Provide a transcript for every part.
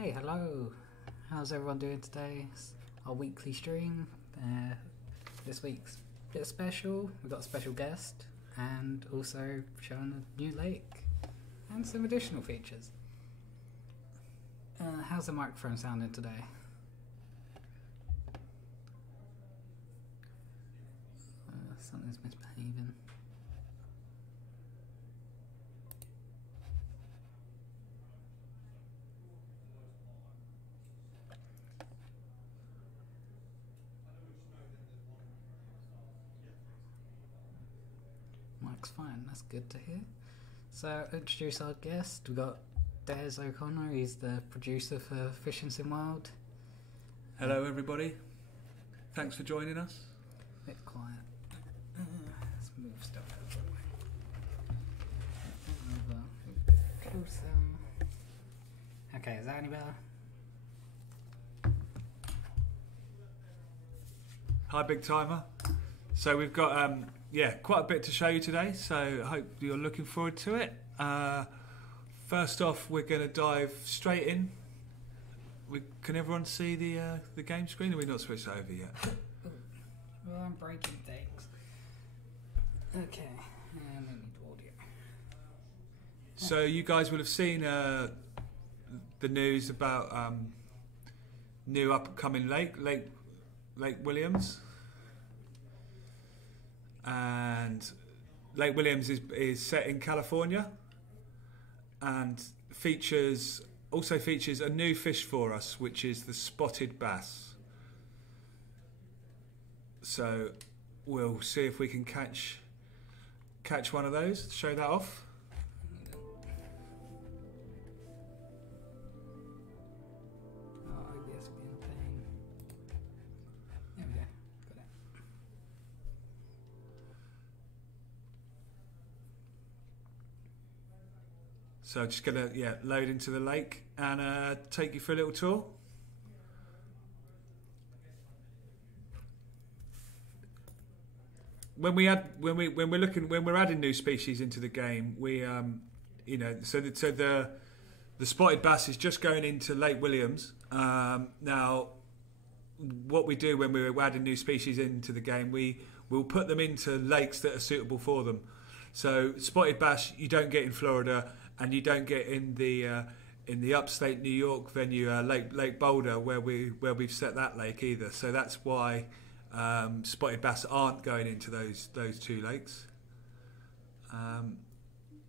Hey, hello. How's everyone doing today? It's our weekly stream. This week's a bit special. We've got a special guest and also showing a new lake and some additional features. How's the microphone sounding today? Something's misbehaving. Mike's fine, that's good to hear. So, introduce our guest. We've got Des O'Connor, he's the producer for Fishing Sim World. Hello everybody, thanks for joining us. Bit quiet. Let's move stuff out of the way. Closer. Okay, is that any better? Hi Big Timer. So we've got quite a bit to show you today, so I hope you're looking forward to it. First off, we're going to dive straight in. Can everyone see the game screen? Or are we not switched over yet? Well, I'm breaking things. Okay, and I need audio. So you guys will have seen the news about new upcoming Lake Williams. And Lake Williams is set in California and also features a new fish for us, which is the spotted bass. So we'll see if we can catch one of those, show that off. So just going to load into the lake and take you for a little tour. When we're adding new species into the game, we the spotted bass is just going into Lake Williams. Now, what we do when we're adding new species into the game, we'll put them into lakes that are suitable for them. So spotted bass you don't get in Florida. And you don't get in the upstate New York venue, Lake Boulder, where we've set that lake either. So that's why spotted bass aren't going into those two lakes.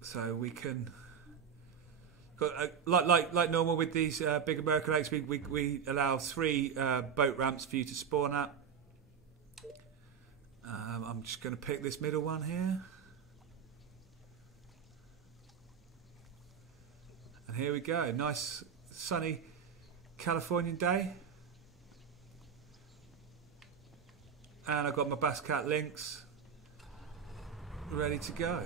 So we can, like normal with these big American lakes, we allow 3 boat ramps for you to spawn at. I'm just going to pick this middle one here. And here we go, nice sunny Californian day. And I've got my Bass Cat Lynx ready to go.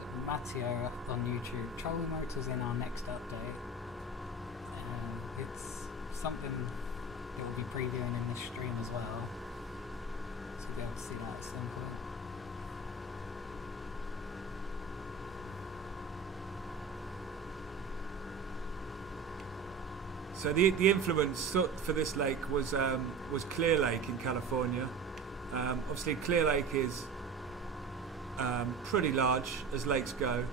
So Matteo on YouTube, Trolling Motors in our next update. It's something that we'll be previewing in this stream as well. So you'll be able to see that at some point. So the influence for this lake was Clear Lake in California. Obviously, Clear Lake is pretty large as lakes go,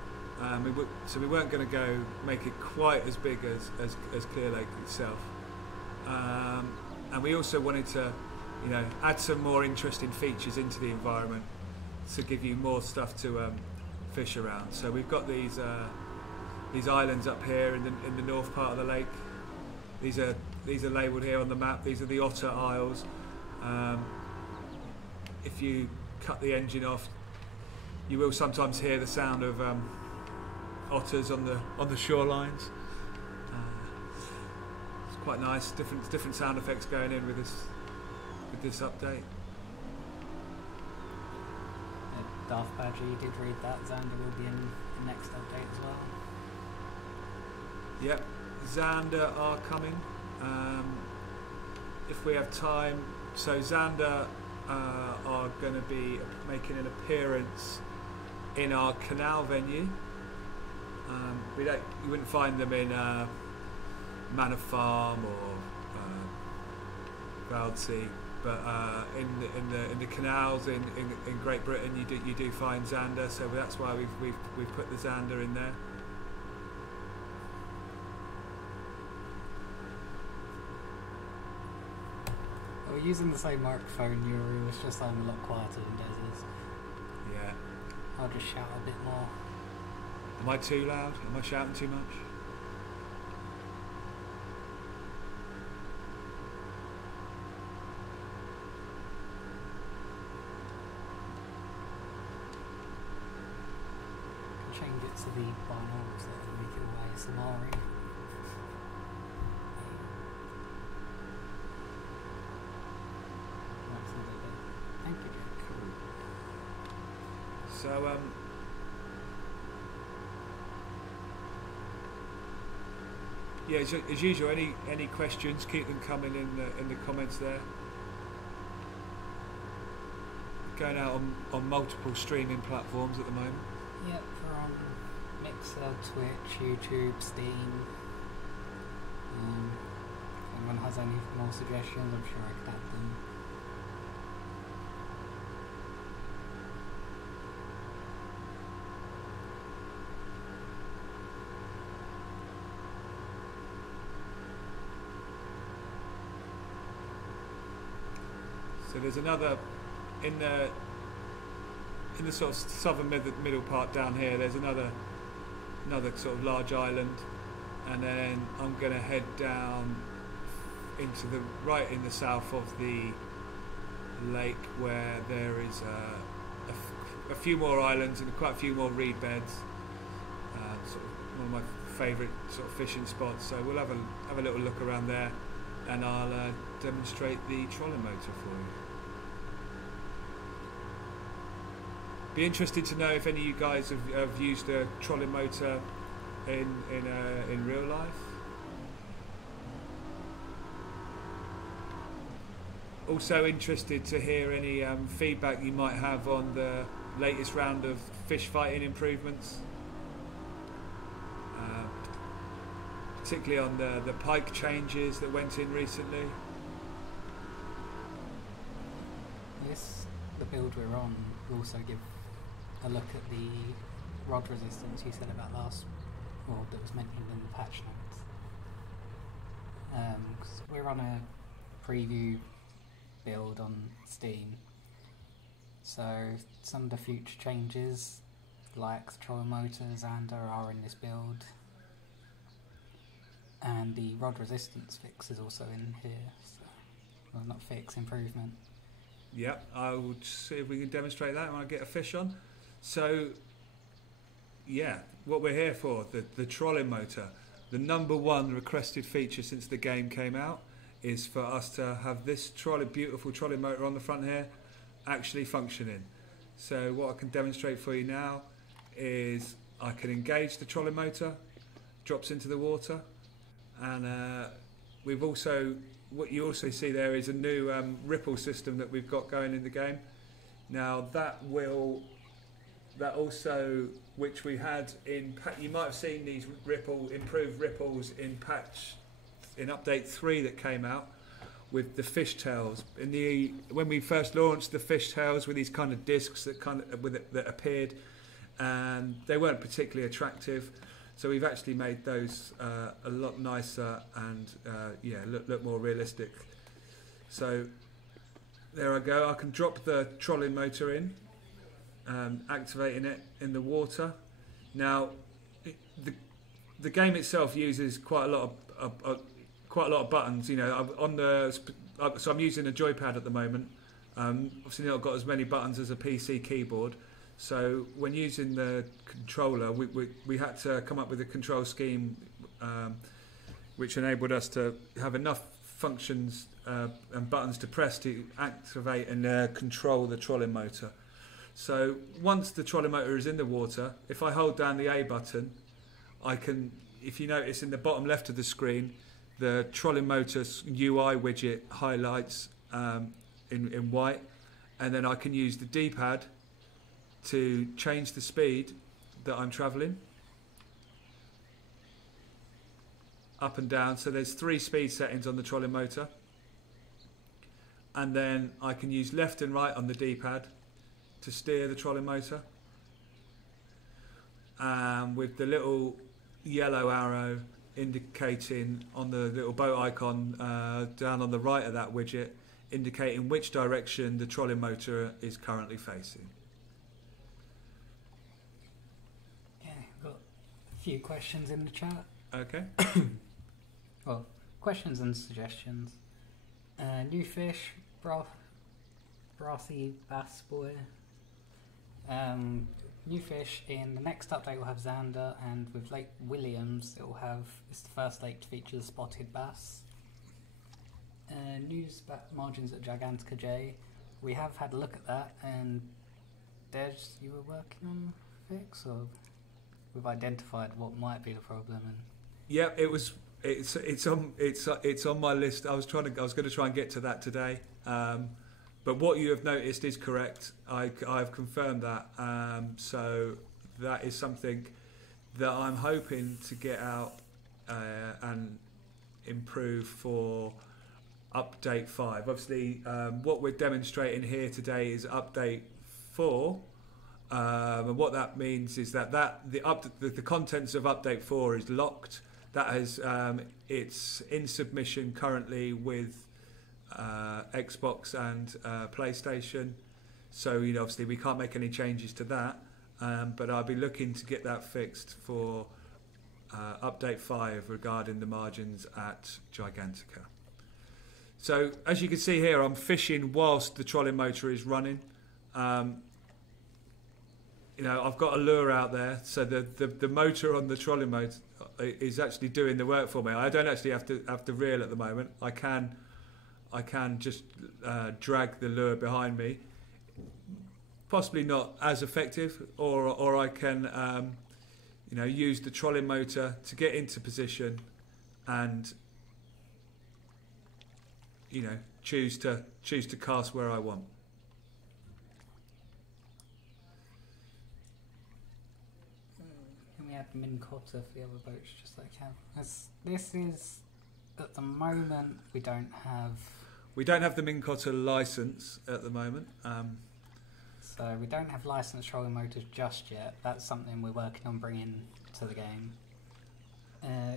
so we weren't going to go make it quite as big as Clear Lake itself. And we also wanted to, add some more interesting features into the environment to give you more stuff to fish around. So we've got these islands up here in the north part of the lake. These are labelled here on the map. These are the Otter Isles. If you cut the engine off, you will sometimes hear the sound of otters on the shorelines. It's quite nice. Different sound effects going in with this update. Darth Badger, you did read that. Xander will be in the next update as well. Yep. Xander are coming if we have time. So Xander are going to be making an appearance in our canal venue. You wouldn't find them in Manor Farm or Valdsea, but in the canals in Great Britain you do find zander, so that's why we've put the zander in there. We're using the same microphone, Yuri, it's just I'm a lot quieter than Des is. Yeah. I'll just shout a bit more. Am I too loud? Am I shouting too much? Change it to the binaurals so that make it all ASMR-y. Thank you, Jack. So yeah, as usual, any questions, keep them coming in the comments there. Going out on multiple streaming platforms at the moment. Yep, we're on Mixer, Twitch, YouTube, Steam. If anyone has any more suggestions, I'm sure I could add them. So there's another in the sort of southern middle part down here. There's another sort of large island, and then I'm going to head down into right in the south of the lake, where there is a few more islands and quite a few more reed beds. Sort of one of my favourite sort of fishing spots. So we'll have a little look around there, and I'll demonstrate the trolling motor for you. Be interested to know if any of you guys have used a trolling motor in real life. Also interested to hear any feedback you might have on the latest round of fish fighting improvements, particularly on the pike changes that went in recently. Yes, the build we're on will also give a look at the rod resistance you said about last, or that was mentioned in the patch notes. Because we're on a preview build on Steam, so some of the future changes, like the trolling motors are in this build, and the rod resistance fix is also in here. So, well, not fix, improvement. Yep, I will see if we can demonstrate that when I get a fish on. So, yeah, what we're here for, the trolling motor. The number one requested feature since the game came out is for us to have this beautiful trolling motor on the front here actually functioning. So what I can demonstrate for you now is I can engage the trolling motor, drops into the water, and we've also, what you also see there is a new ripple system that we've got going in the game. Now that also, which we had in, you might have seen these improved ripples in update 3 that came out with the fishtails. When we first launched, the fishtails were these kind of discs that appeared, and they weren't particularly attractive. So we've actually made those a lot nicer and look more realistic. So there I go. I can drop the trolling motor in, activating it in the water. Now, the game itself uses quite a lot of buttons. You know, so I'm using a joypad at the moment. Obviously, not got as many buttons as a PC keyboard. So when using the controller, we had to come up with a control scheme which enabled us to have enough functions and buttons to press to activate and control the trolling motor. So once the trolling motor is in the water, if I hold down the A button, I can, if you notice in the bottom left of the screen, the trolling motor's UI widget highlights in white, and then I can use the D-pad to change the speed that I'm travelling up and down. So there's 3 speed settings on the trolling motor, and then I can use left and right on the D-pad to steer the trolling motor, with the little yellow arrow indicating on the little boat icon down on the right of that widget, indicating which direction the trolling motor is currently facing. Yeah, we've got a few questions in the chat. Okay. Well, questions and suggestions. New fish, brothy bass boy. New fish in the next update will have Xander, and with Lake Williams it will have, it's the first lake to feature the spotted bass. News about margins at Gigantica J. We have had a look at that, and Des, you were working on a fix, or we've identified what might be the problem. And Yeah, it's on my list. I was going to try and get to that today. But what you have noticed is correct. I've confirmed that. So that is something that I'm hoping to get out and improve for update 5. Obviously, what we're demonstrating here today is update 4. And what that means is that the contents of update 4 is locked. That has it's in submission currently with Xbox and PlayStation, so obviously we can't make any changes to that, but I'll be looking to get that fixed for update 5 regarding the margins at Gigantica. So as you can see here, I'm fishing whilst the trolling motor is running. I've got a lure out there, so the motor on the trolling motor is actually doing the work for me. I don't actually have to reel at the moment. I can just drag the lure behind me. Possibly not as effective, or I can use the trolling motor to get into position and choose to cast where I want. Can we add Min Cotta for the other boats just like how? This is, at the moment, we don't have the Min Cotta license at the moment. So we don't have licensed trolling motors just yet. That's something we're working on bringing to the game.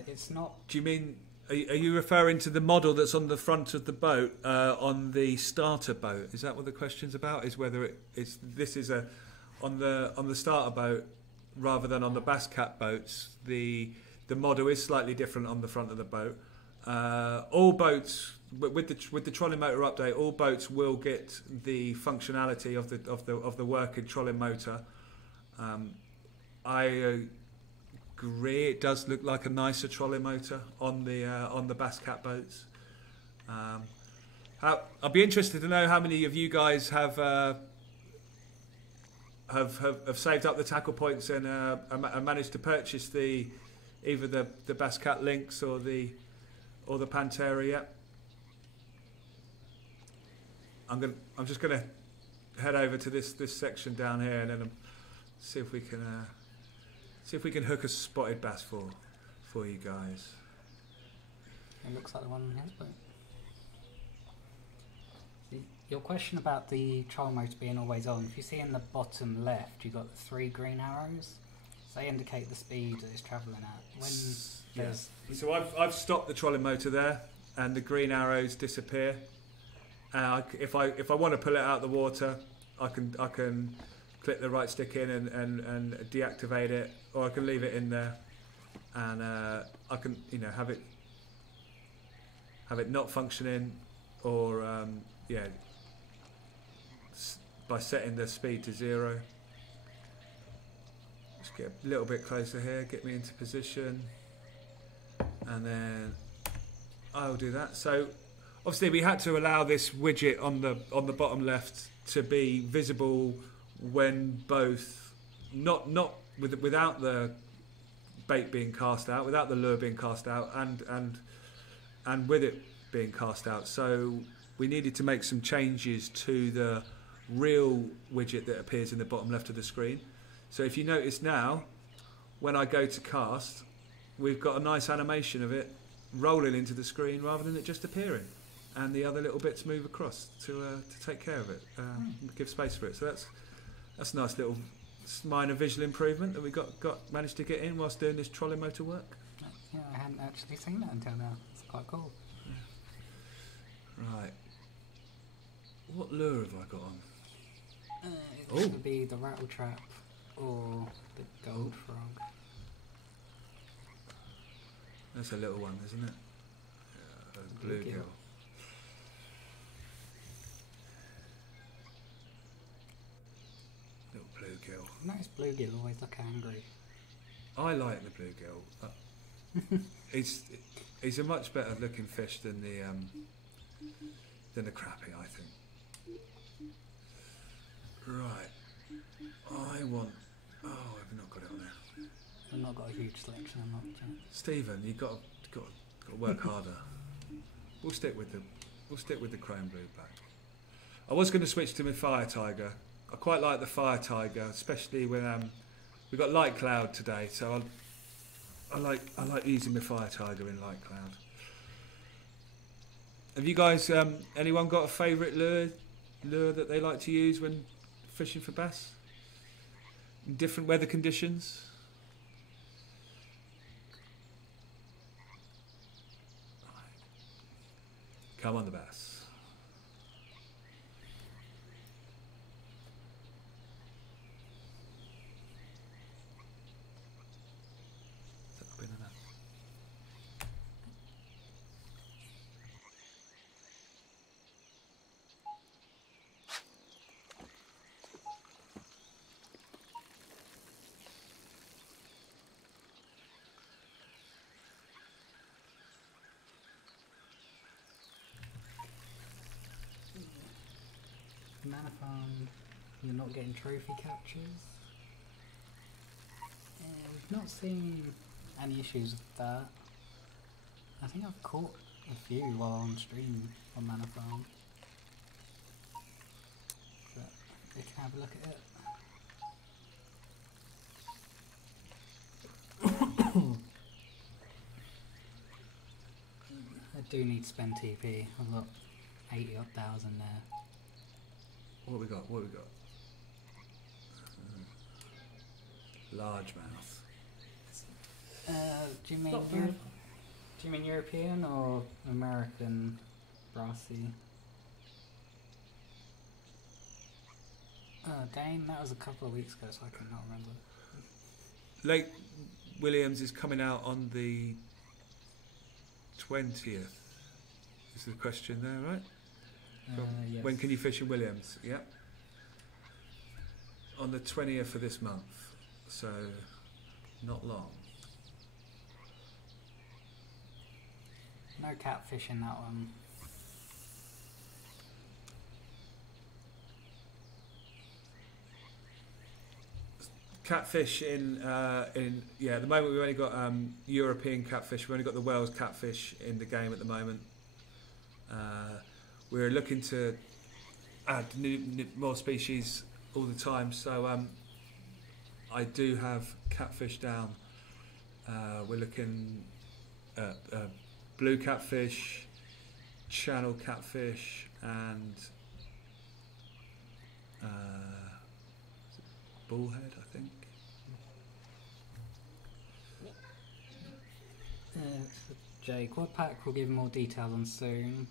It's not... Do you mean... Are you referring to the model that's on the front of the boat, on the starter boat? Is that what the question's about? Is whether this is on the starter boat rather than on the Bass Cat boats? The model is slightly different on the front of the boat. All boats with the trolling motor update, all boats will get the functionality of the working trolling motor. I agree, it does look like a nicer trolling motor on the Bass Cat boats. I'd be interested to know how many of you guys have saved up the tackle points and managed to purchase either the Bass Cat Lynx or the Pantera yet. I'm just gonna head over to this section down here and then see if we can hook a spotted bass for you guys. It looks like the one on his boat. Your question about the trolling motor being always on, if you see in the bottom left, you've got the 3 green arrows. So they indicate the speed that it's travelling at. Yes. So I've stopped the trolling motor there, and the green arrows disappear. If I want to pull it out of the water, I can click the right stick in and deactivate it, or I can leave it in there, and I can have it not functioning, or by setting the speed to 0. Just get a little bit closer here, get me into position, and then I'll do that. So obviously we had to allow this widget on the bottom left to be visible when both without the bait being cast out, without the lure being cast out, and with it being cast out. So we needed to make some changes to the real widget that appears in the bottom left of the screen. So if you notice now, when I go to cast, we've got a nice animation of it rolling into the screen rather than it just appearing, and the other little bits move across to take care of it, give space for it. So that's a nice little minor visual improvement that we managed to get in whilst doing this trolling motor work. Yeah, I hadn't actually seen that until now. It's quite cool. Right. What lure have I got on? It could be the rattle trap or the gold frog. That's a little one, isn't it? Bluegill. Little bluegill. Nice bluegill always look angry. I like the bluegill. He's a much better looking fish than the crappie, I think. Right. I've not got it on there. I've not got a huge selection. I'm not. Stephen, you've got to work harder. We'll stick with the chrome blue back. I was going to switch to my fire tiger. I quite like the fire tiger, especially when we've got light cloud today. So I like using the fire tiger in light cloud. Have you guys anyone got a favourite lure that they like to use when fishing for bass in different weather conditions? Come on, the bass. Is that been enough? Manaphone, you're not getting trophy captures. We've not seen any issues with that. I think I've caught a few while on stream on Manaphone. But we can have a look at it. I do need to spend TP. I've got 80,000 there. What have we got? Largemouth. Do you mean European or American brassy? Dane, that was a couple of weeks ago, so I cannot remember. Lake Williams is coming out on the 20th. Is the question there, right? Yes. When can you fish in Williams? Yep. On the 20th of this month, so not long. No catfish in that one. Catfish at the moment we've only got European catfish. We've only got the Wales catfish in the game at the moment. We're looking to add more species all the time, so I do have catfish down. We're looking at blue catfish, channel catfish, and bullhead, I think. Jay, Quad Pack will give more details on soon.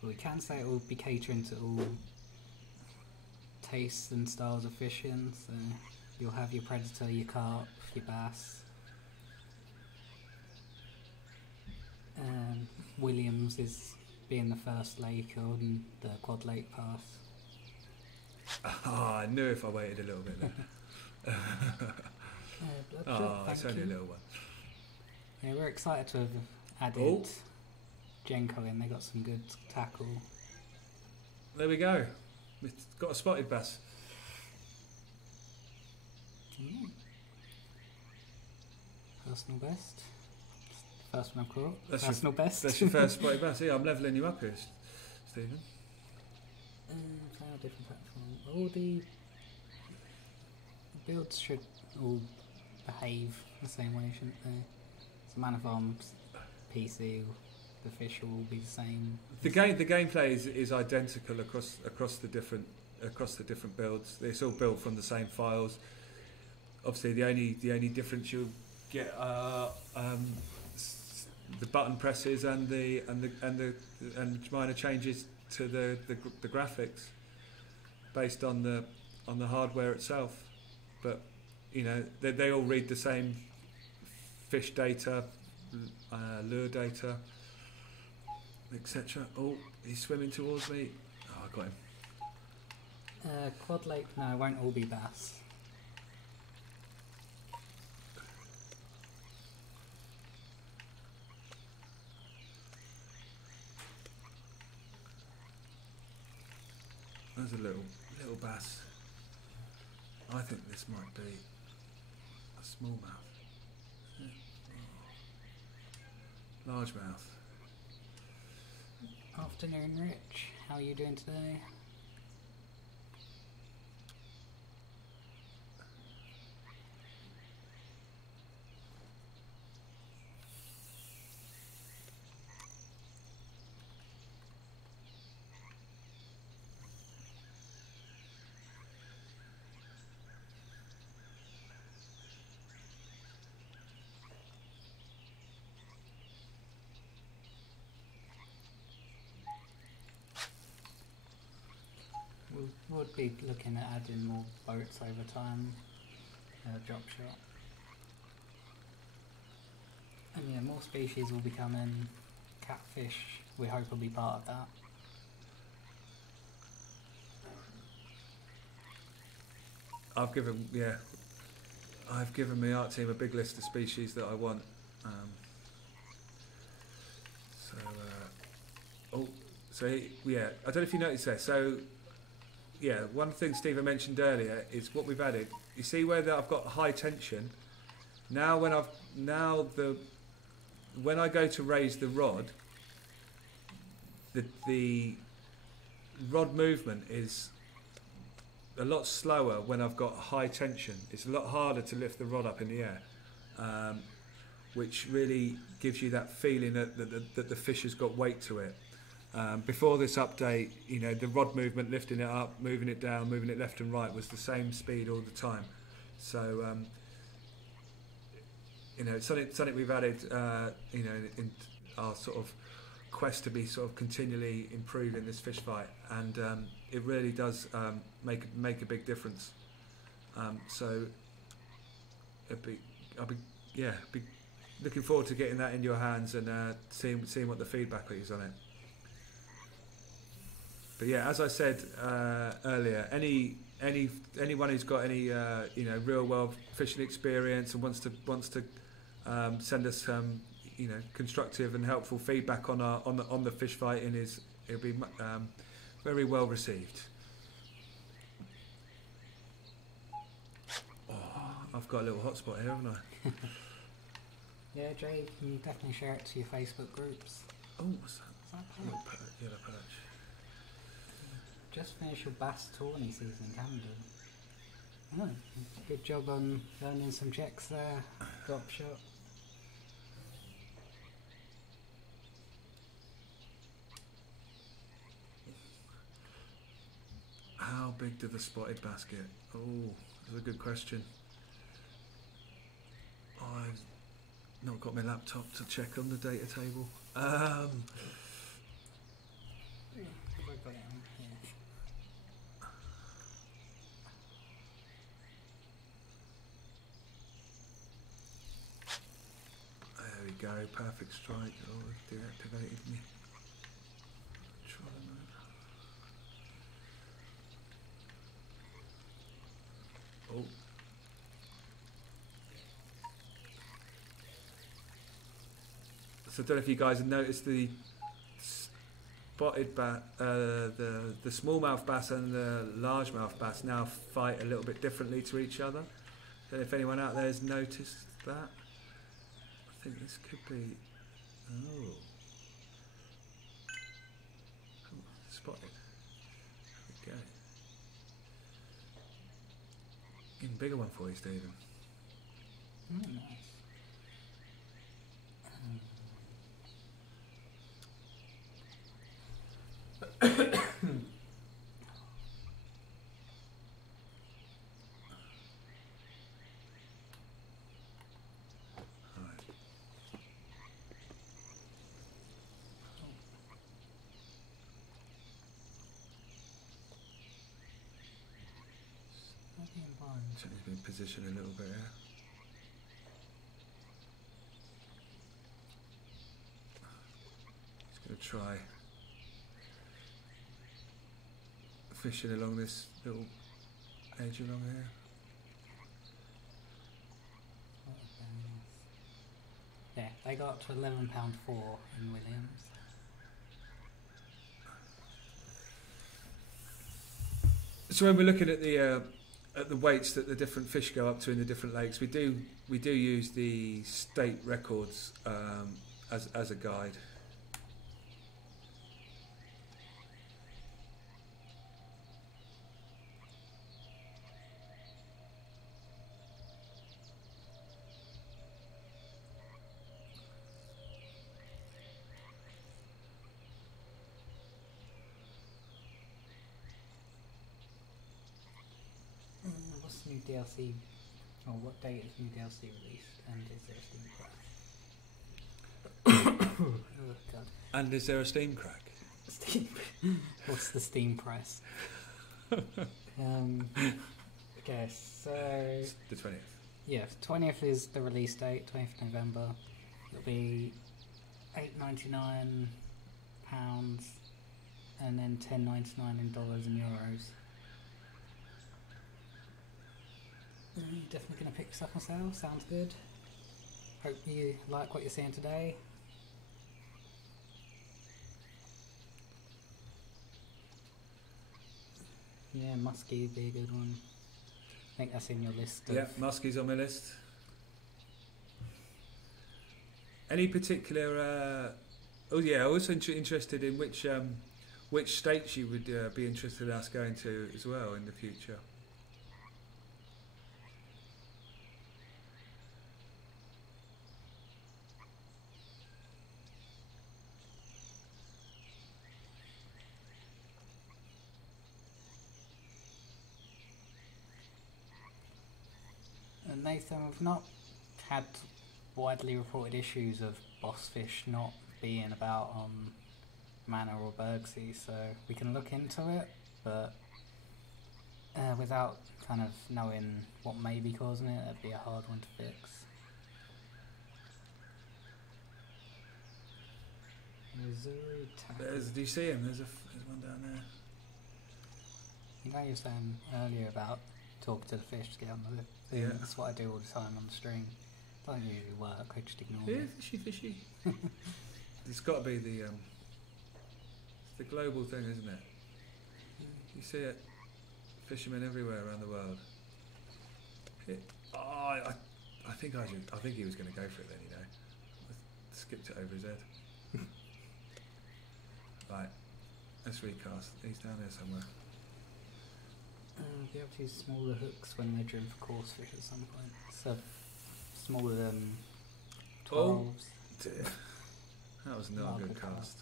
But we can say it will be catering to all tastes and styles of fishing. So you'll have your predator, your carp, your bass. Williams is being the first lake on the Quad Lake Pass. I knew if I waited a little bit then. It's only a little one. Yeah, we're excited to have added Genko in. They got some good tackle. There we go. It's got a spotted bass. Personal best. First one I've caught. That's Personal best. That's your first spotted bass. Yeah, I'm levelling you up here, Stephen. Play on a different platform. All the builds should all behave the same way, shouldn't they? So Man of Arms, PC, the fish will all be the same. The gameplay is identical across the different builds. It's all built from the same files. Obviously, the only difference you'll get are the button presses and minor changes to the graphics based on the hardware itself. But you know they all read the same fish data, lure data, etc. Oh, he's swimming towards me. Oh, I got him. Quad Lake, no, it won't all be bass. There's a little bass. I think this might be a smallmouth. Yeah. Largemouth. Afternoon, Rich. How are you doing today? Would be looking at adding more boats over time, drop shot. And yeah, more species will be coming. Catfish, we hope will be part of that. I've given my art team a big list of species that I want. Yeah, I don't know if you noticed there. So yeah, one thing Stephen mentioned earlier is what we've added. You see where I've got high tension. Now when I go to raise the rod, the rod movement is a lot slower when I've got high tension. It's a lot harder to lift the rod up in the air, which really gives you that feeling that the fish has got weight to it. Before this update, you know, the rod movement, lifting it up, moving it down, moving it left and right was the same speed all the time. So, you know, it's something we've added, you know, in our sort of quest to be sort of continually improving this fish fight, and it really does make a big difference. So, I'll be looking forward to getting that in your hands and seeing what the feedback is on it. But yeah, as I said earlier, anyone who's got any you know, real world fishing experience and wants to send us some, you know, constructive and helpful feedback on the fish fighting, it'll be very well received. Oh, I've got a little hotspot here, haven't I? Yeah, Jay, you can definitely share it to your Facebook groups. Oh, what's that? Yellow perch. Just finished your bass tourney season in Camden. Oh, good job on learning some checks there. Drop shot. How big did the spotted bass get? Oh, that's a good question. I've not got my laptop to check on the data table. There we go, perfect strike. Oh, it deactivated me. Try them out. Oh. So I don't know if you guys have noticed the spotted bass, the smallmouth bass and the largemouth bass now fight a little bit differently to each other. Don't know if anyone out there has noticed that. I think this could be. Oh, spotted. go. Even bigger one for you, Stephen. Nice. Right. So he's been positioned a little bit here. Just going to try fishing along this little edge along here. Yeah, they got up to £11.4 in Williams. So when we're looking at the weights that the different fish go up to in the different lakes, we do use the state records as a guide. What's the new DLC? Or what date is new DLC released? And is there a Steam price? Oh god. And is there a Steam crack? Steam. What's the Steam price? Okay, so It's the 20th. yeah, 20th is the release date, 20th November. It'll be £8.99 and then $10.99 in dollars and euros. Definitely going to pick this up myself, sounds good. Hope you like what you're seeing today. Yeah, muskie would be a good one. I think that's in your list. Yeah, muskie's on my list. Any particular? Oh yeah, I was interested in which states you would be interested in us going to as well in the future. Nathan, we've not had widely reported issues of boss fish not being about on Manor or Bergsea, so we can look into it, but without kind of knowing what may be causing it, that'd be a hard one to fix. Do you see him? There's one down there. You know, you were saying earlier about talking to the fish to get on the thing. Yeah. That's what I do all the time on the string. Doesn't usually work, I just ignore Yeah, it. fishy. It's got to be it's the global thing, isn't it? You see it, fishermen everywhere around the world. I think he was going to go for it then, you know. I skipped it over his head. Right, let's recast. He's down there somewhere. Be able to use smaller hooks when they're driven for coarse fish at some point. So smaller than 12s. Oh dear. That was not a Not a good good cast.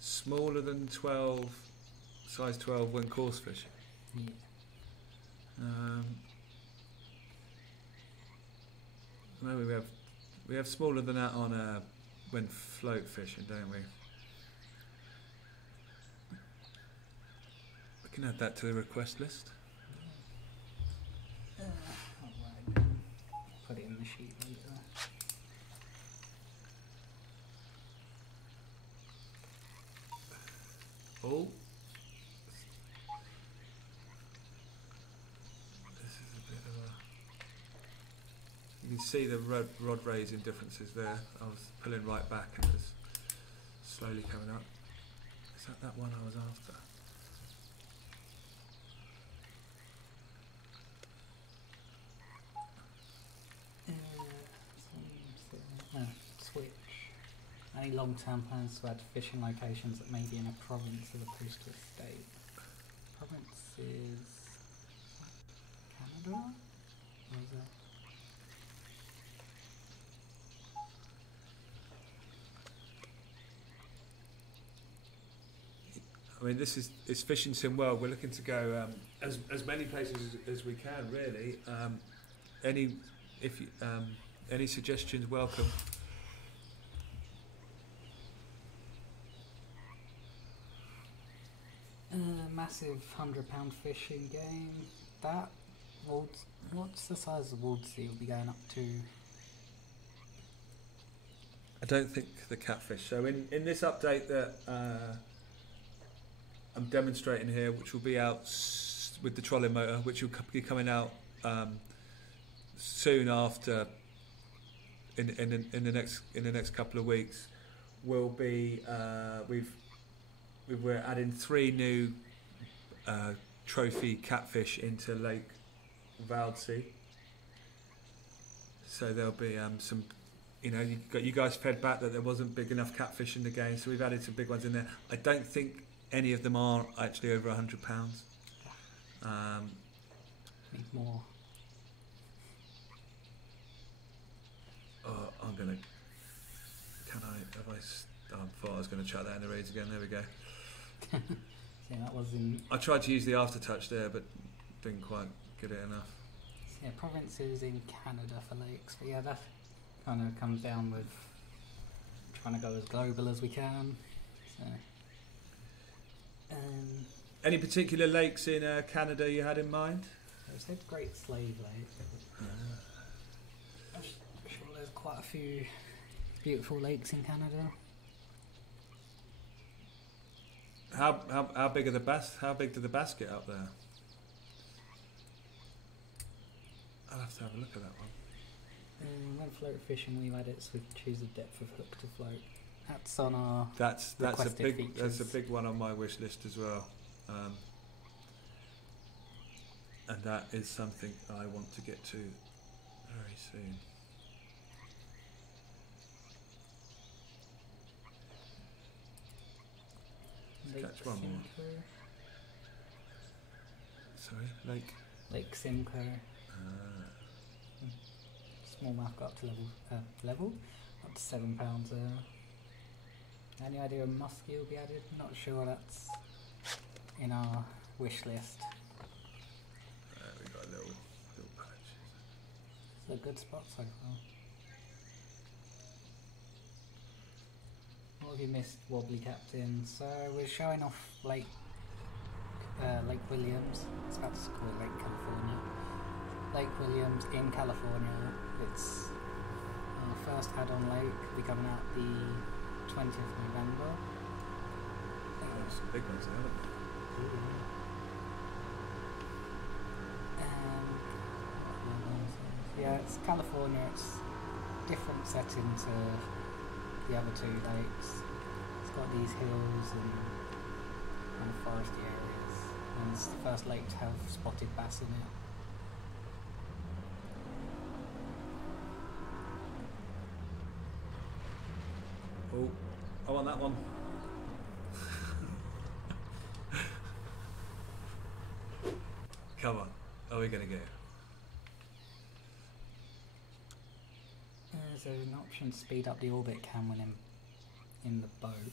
Smaller than 12, size 12 when coarse fishing. Yeah. No, we have smaller than that on when float fishing, don't we? We can add that to the request list. Alright. Put it in the sheet later. Oh. This is a bit of a... You can see the rod raising differences there. I was pulling right back and it was slowly coming up. Is that one I was after? Switch. Any long-term plans to add fishing locations that may be in a province as opposed to a state? is Canada? Or is it? I mean, this is it's Fishing Sim World. We're looking to go as many places as we can, really. Any if you, any suggestions, welcome. Massive £100 fishing game. That what's the size of Waldsea will be going up to? I don't think the catfish. So in this update that I'm demonstrating here, which will be out with the trolling motor, which will be coming out soon after in the next couple of weeks, will be we're adding 3 new trophy catfish into Lake Waldsee. So there'll be some. You know, you guys fed back that there wasn't big enough catfish in the game, so we've added some big ones in there. I don't think any of them are actually over £100. Need more. Oh, I'm gonna. Can I? Have I? I thought I was going to chuck that in the reeds again. There we go. Yeah, that was in. I tried to use the aftertouch there, but didn't quite get it enough. Yeah, provinces in Canada for lakes, but yeah, that kind of comes down with trying to go as global as we can. So, any particular lakes in Canada you had in mind? I said Great Slave Lake. I'm sure there's quite a few beautiful lakes in Canada. How big are the bass? How big do the bass get up there? I'll have to have a look at that one. When float fishing, we had it, so we choose the depth of hook to float. That's on our that's a big features. That's a big one on my wish list as well, and that is something I want to get to very soon. Lake Catch one more. Simcoe. Sorry, Lake Simcoe. Smallmouth got up to level up to £7 there. Any idea of muskie will be added? Not sure. That's in our wish list. We got a little patch. It's a good spot so far. What have you missed, Wobbly Captain? So we're showing off Lake Williams. It's about to call it Lake California. Lake Williams in California. It's our first add-on lake. Will be coming out the 20th of November. There's some big ones there, aren't there? Yeah, it's California. It's different setting to the other 2 lakes. It's got these hills and kind of foresty areas, and it's the first lake to have spotted bass in it. Oh, I want that one. Come on, are we going to get it? There's an option to speed up the orbit cam when in the boat.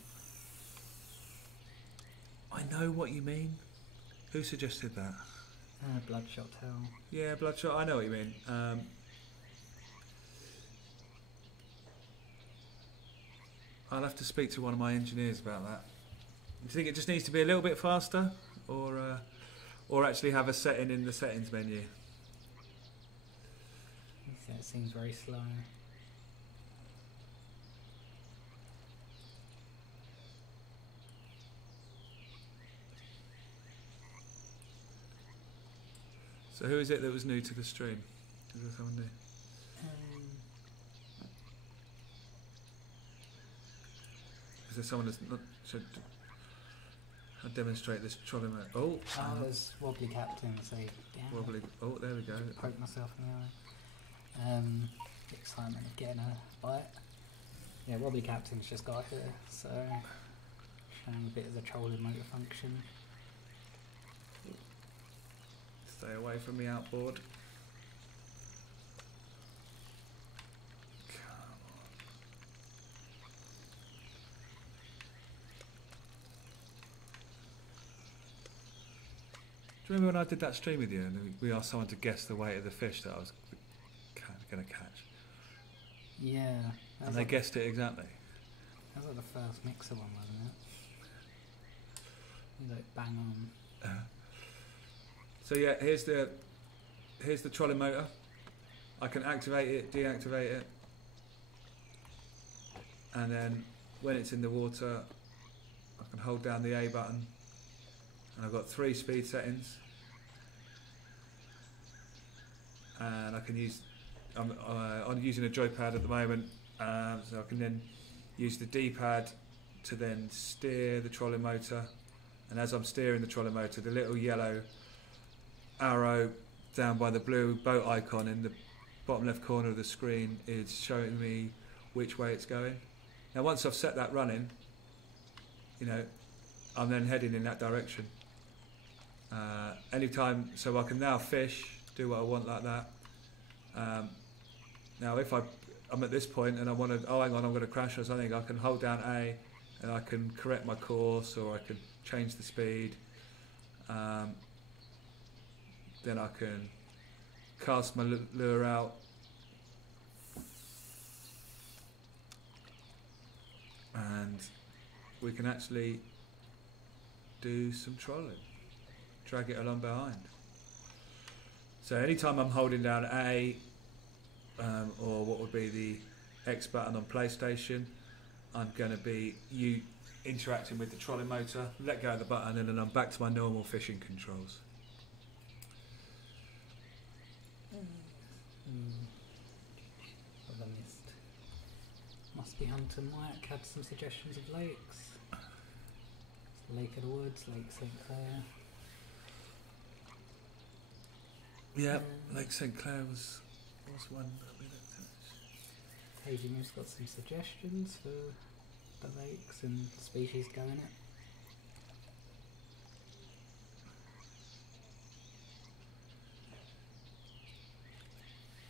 I know what you mean. Who suggested that? Bloodshot Tail. Yeah, Bloodshot, I know what you mean. I'll have to speak to one of my engineers about that. Do you think it just needs to be a little bit faster, or actually have a setting in the settings menu? Yeah, it seems very slow. So who is it that was new to the stream? Is there someone new? Is there someone that's not... Should I demonstrate this trolling mode? Oh! There's Wobbly Captain, so yeah. Wobbly... Oh, there we go. Poke myself in the eye. Excitement of getting a bite. Yeah, Wobbly Captain's just got here, so showing a bit of the trolling motor function. Stay away from me outboard. Come on. Do you remember when I did that stream with you and we asked someone to guess the weight of the fish that I was going to catch? Yeah. And they guessed it exactly. That was like the first mixer one, wasn't it? You like bang on. So yeah, here's the trolling motor. I can activate it, deactivate it, and then when it's in the water, I can hold down the A button, and I've got 3 speed settings, and I can use. I'm using a joypad at the moment, so I can then use the D-pad to then steer the trolling motor, and as I'm steering the trolling motor, the little yellow arrow down by the blue boat icon in the bottom left corner of the screen is showing me which way it's going. Now once I've set that running, you know, I'm then heading in that direction. Anytime, so I can now fish, do what I want like that. Now if I'm at this point and I want to, oh hang on, I'm going to crash or something, I can hold down A and I can correct my course, or I can change the speed. Then I can cast my lure out, and we can actually do some trolling, drag it along behind. So anytime I'm holding down A, or what would be the X button on PlayStation, I'm going to be interacting with the trolling motor, let go of the button, and then I'm back to my normal fishing controls. What have I missed? Must be Hunter Mike had some suggestions of lakes. Lake of the Woods, Lake St Clair. Yeah, Lake St Clair was one that we looked at. Hazy Moose got some suggestions for the lakes and species going it.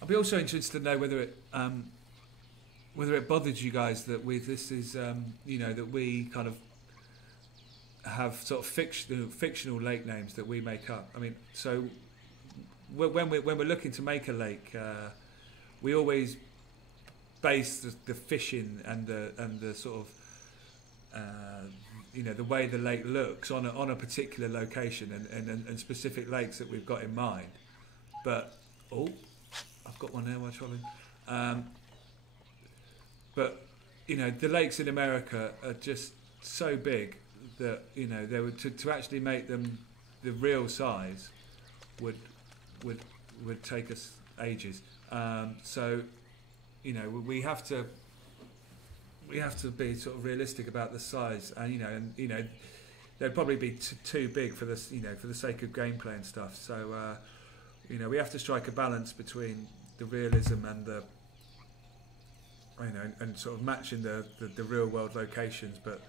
I'd be also interested to know whether it bothers you guys that this is you know, that we kind of have sort of fictional lake names that we make up. I mean, so when we're looking to make a lake, we always base the fishing and the sort of you know, the way the lake looks on a particular location and specific lakes that we've got in mind. But I've got one there while trolling. But you know, the lakes in America are just so big that, you know, they would to actually make them the real size would take us ages. So you know, we have to be sort of realistic about the size, and you know they'd probably be too big for this, you know, for the sake of gameplay and stuff. So you know, we have to strike a balance between the realism and the, you know, and sort of matching the real world locations. But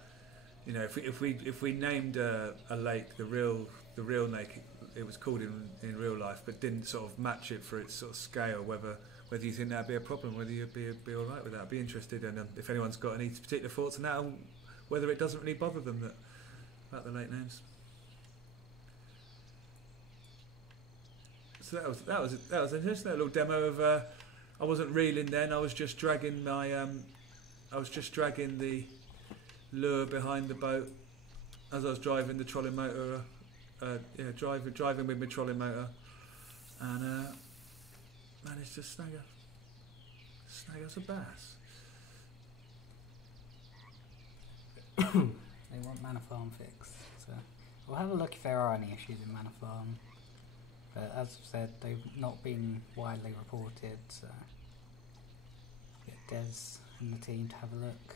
you know, if we named a lake the real lake it was called in real life, but didn't sort of match it for its sort of scale, whether you think that'd be a problem, whether you'd be all right with that. I'd be interested in if anyone's got any particular thoughts on that, and whether it doesn't really bother them about the lake names. So that was interesting. A little demo of. I wasn't reeling then. I was just dragging the lure behind the boat as I was driving the trolling motor. Driving with my trolling motor, and managed to snag us a bass. They want Manor Farm fixed, so we'll have a look if there are any issues in Manor Farm. But as I've said, they've not been widely reported, so get Des and the team to have a look.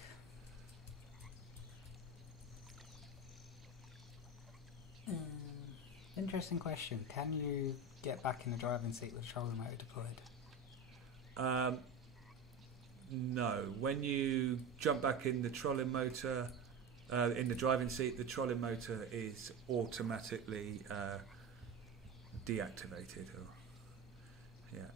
Interesting question. Can you get back in the driving seat with the trolling motor deployed? No. When you jump back in the trolling motor, in the driving seat, the trolling motor is automatically deactivated. Or yeah.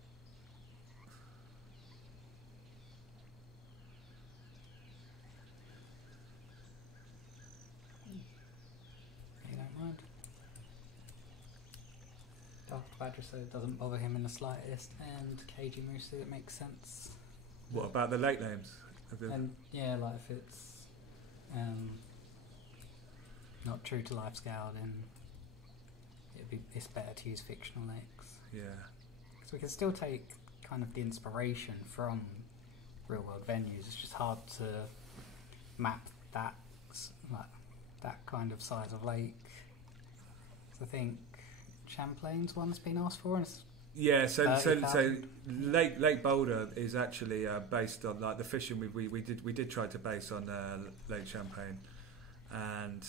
You don't mind? Dark Badger said it doesn't bother him in the slightest, and KG Moose said it makes sense. What about the late names? And yeah, like if it's not true to life scale, then it's better to use fictional lakes. Yeah. So we can still take kind of the inspiration from real world venues. It's just hard to map that kind of size of lake. So I think Champlain's one's been asked for, and it's yeah. So Lake Boulder is actually based on like the fishing we did try to base on Lake Champlain, and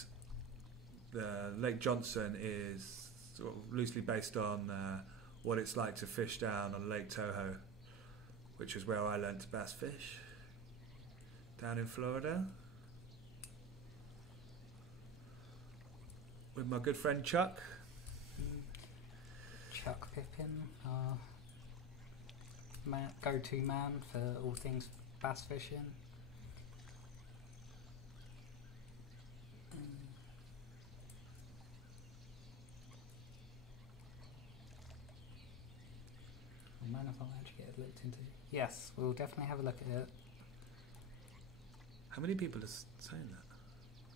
Lake Johnson is sort of loosely based on what it's like to fish down on Lake Toho, which is where I learned to bass fish down in Florida with my good friend Chuck. Chuck Pippin, our go-to man for all things bass fishing. I don't know if I'll actually get it looked into. Yes, we'll definitely have a look at it. How many people are saying that?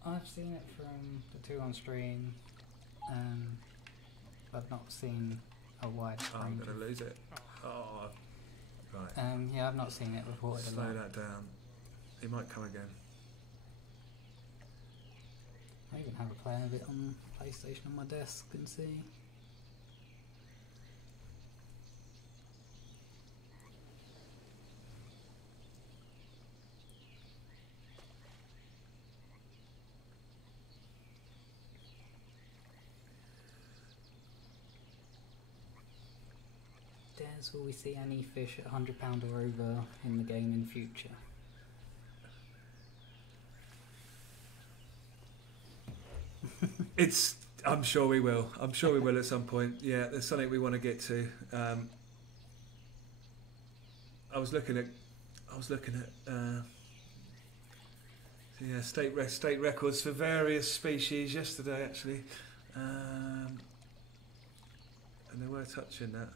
I've seen it from the two on stream, I've not seen a wide I'm range. going to lose it. Oh, right. Yeah, I've not seen it reported a Slow lot. that down. It might come again. I even have a player of it on PlayStation on my desk and see. Des, will we see any fish at £100 or over in the game in future? I'm sure we will. I'm sure we will at some point. Yeah, there's something we want to get to. I was looking at state records for various species yesterday, actually, and they were touching that.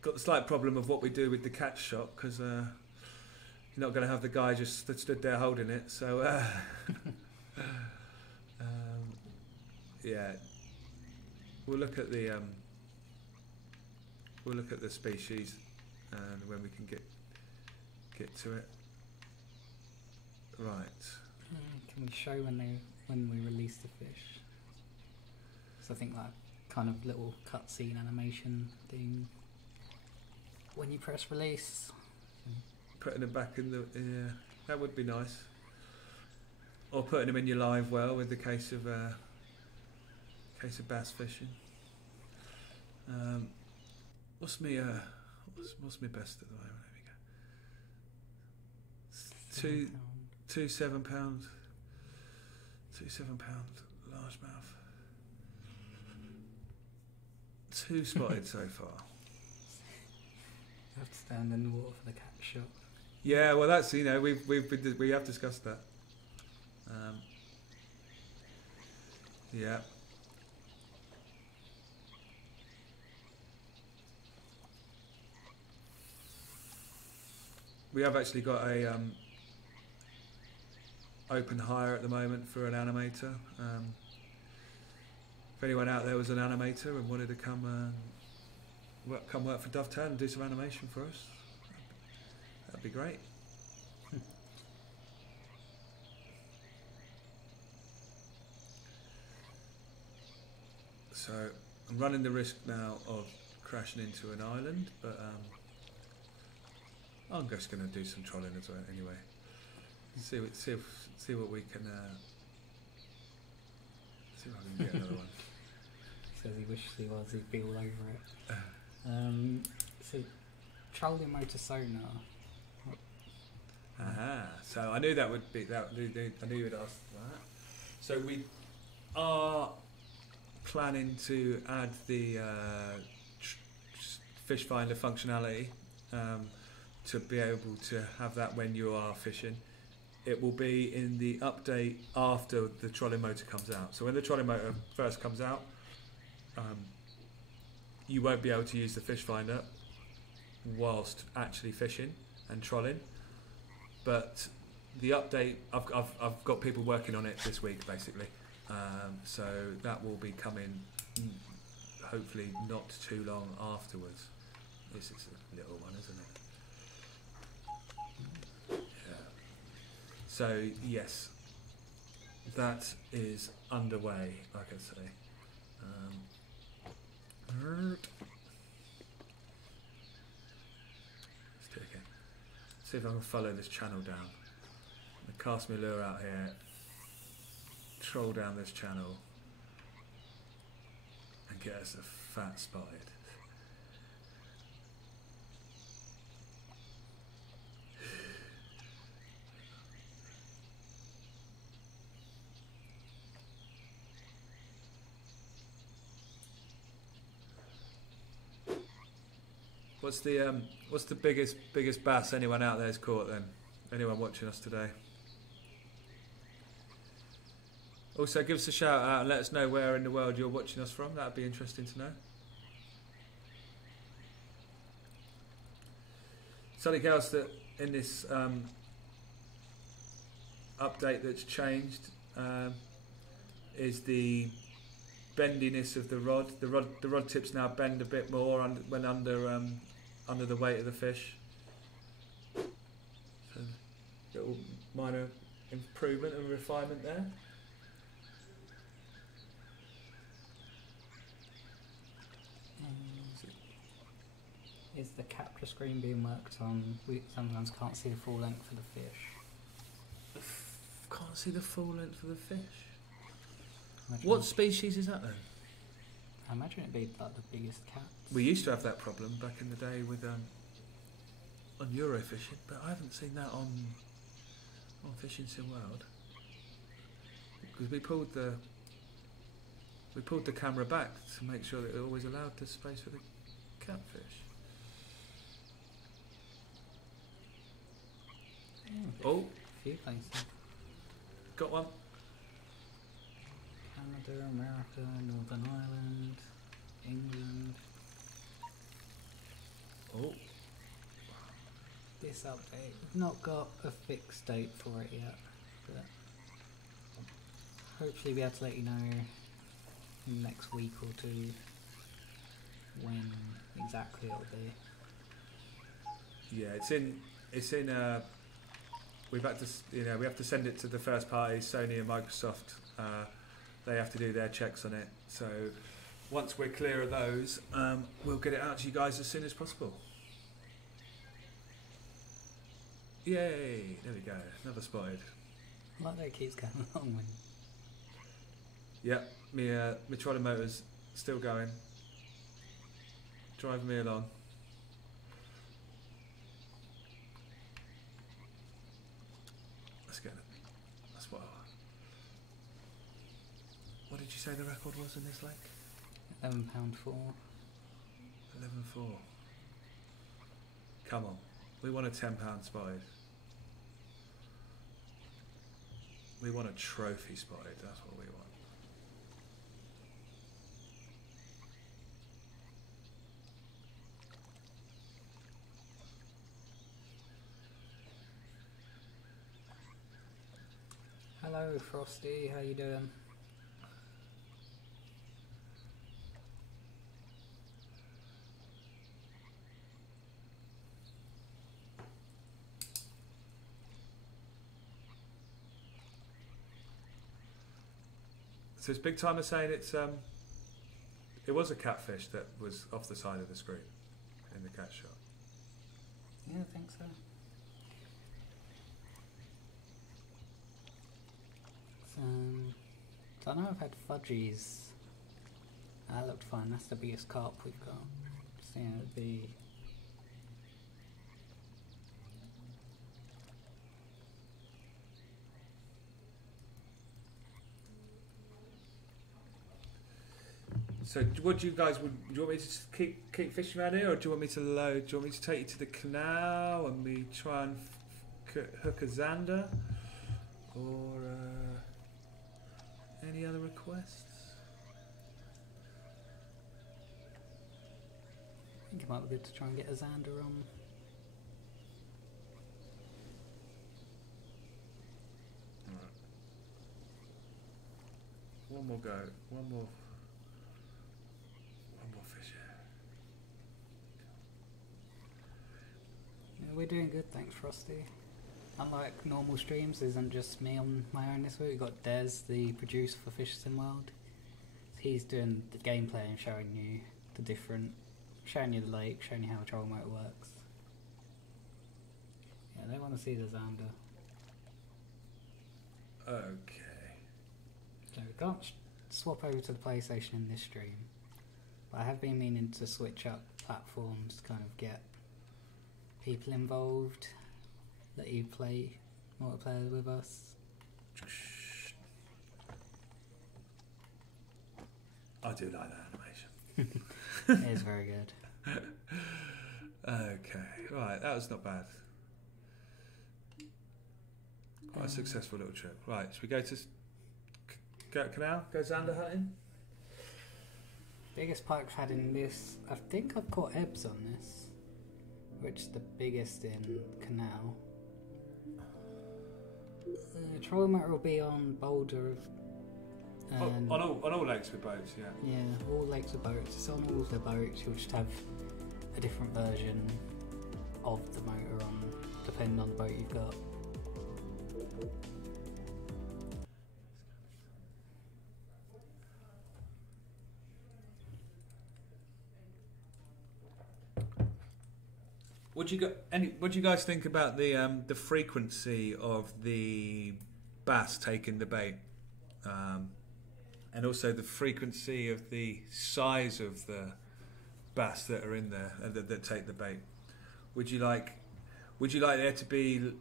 Got the slight problem of what we do with the catch shot, because you're not going to have the guy just stood there holding it. So yeah, we'll look at the species and when we can get to it. Right. Can we show when we release the fish? So I think that kind of little cutscene animation thing when you press release. Putting them back in the that would be nice. Or putting them in your live well with the case of bass fishing. What's me best at the moment? There we go. Two 7 pound largemouth. 2 spotted so far. You have to stand in the water for the catch shot. Yeah, well, that's we have discussed that. Yeah. We have actually got a open hire at the moment for an animator. If anyone out there was an animator and wanted to come work for Dovetail and do some animation for us, that'd be great. So I'm running the risk now of crashing into an island, but I'm just going to do some trolling as well anyway. See what we can see if I can get another one. He says he wishes he was, he'd be all over it. So trolling motor sonar. Aha! So I knew that would be that. I knew you'd ask that. So we are planning to add the fish finder functionality to be able to have that when you are fishing. It will be in the update after the trolling motor comes out. So when the trolling motor first comes out, you won't be able to use the fish finder whilst actually fishing and trolling. But the update, I've got people working on it this week basically. So that will be coming hopefully not too long afterwards. This is a little one, isn't it? So yes, that is underway, like I say. Let's do it again. See if I can follow this channel down. Cast my lure out here, troll down this channel, and get us a fat spotted. What's the biggest bass anyone out there has caught then? Anyone watching us today? Also, give us a shout out and let us know where in the world you're watching us from. That'd be interesting to know. Something else that in this update that's changed is the bendiness of the rod. The rod tips now bend a bit more when under the weight of the fish. So, little minor improvement and refinement there. Is the capture screen being worked on? We sometimes can't see the full length of the fish. Can't see the full length of the fish. Imagine What species is that then? I imagine it'd be like the biggest cats. We used to have that problem back in the day with on Eurofishing, but I haven't seen that on Fishing Sim World because we pulled the camera back to make sure that it always allowed the space for the catfish. Oh, A few places. got one. Canada, America, Northern Ireland, England. Oh, This update, we've not got a fixed date for it yet, but hopefully be able to let you know in the next week or two when exactly it'll be. yeah, it's in. We've had to, we have to send it to the first parties, Sony and Microsoft. They have to do their checks on it. So once we're clear of those, we'll get it out to you guys as soon as possible. Yay! There we go. Another spotted. I like that it keeps going along when Yep, my trolling motor's still going. Driving me along. Let's get it. That's what. What did you say the record was in this lake? £11.4. 11.4. Come on, we want a £10 spotted. We want a trophy spotted. That's what we want. Hello Frosty, how you doing? So it's Big Timer saying it was a catfish that was off the side of the screen in the cat shot. Yeah, I think so. So I know I've had fudgies. That looked fine. That's the biggest carp we've got. So yeah, it'd be. So, what do you guys do? You want me to just keep fishing around here, or do you want me to load? Do you want me to take you to the canal and we try and hook a zander, or any other requests? I think it might be good to try and get a zander on. Alright. One more go. One more fish here. Yeah, we're doing good, thanks Frosty. Unlike normal streams, there isn't just me on my own this week. We've got Des, the producer for Fish Sim World. He's doing the gameplay and showing you the lake, showing you how a troll motor works. Yeah, they want to see the zander. Okay. So we can't swap over to the PlayStation in this stream. But I have been meaning to switch up platforms to kind of get people involved, let you play multiplayer with us. I do like that animation. It is very good. Okay, right, that was not bad. Quite a successful little trip. Right, should we go to canal? Go zander hunting? Biggest pike I've had in this, I think I've caught ebbs on this, which is the biggest in canal. Troll motor will be on Boulder. On all lakes with boats, yeah. Yeah, all lakes with boats. It's on all of the boats. You'll just have a different version of the motor on, depending on the boat you've got. What do you guys think about the frequency of the bass taking the bait, and also the frequency of the size of the bass that are in there that take the bait? Would you like there to be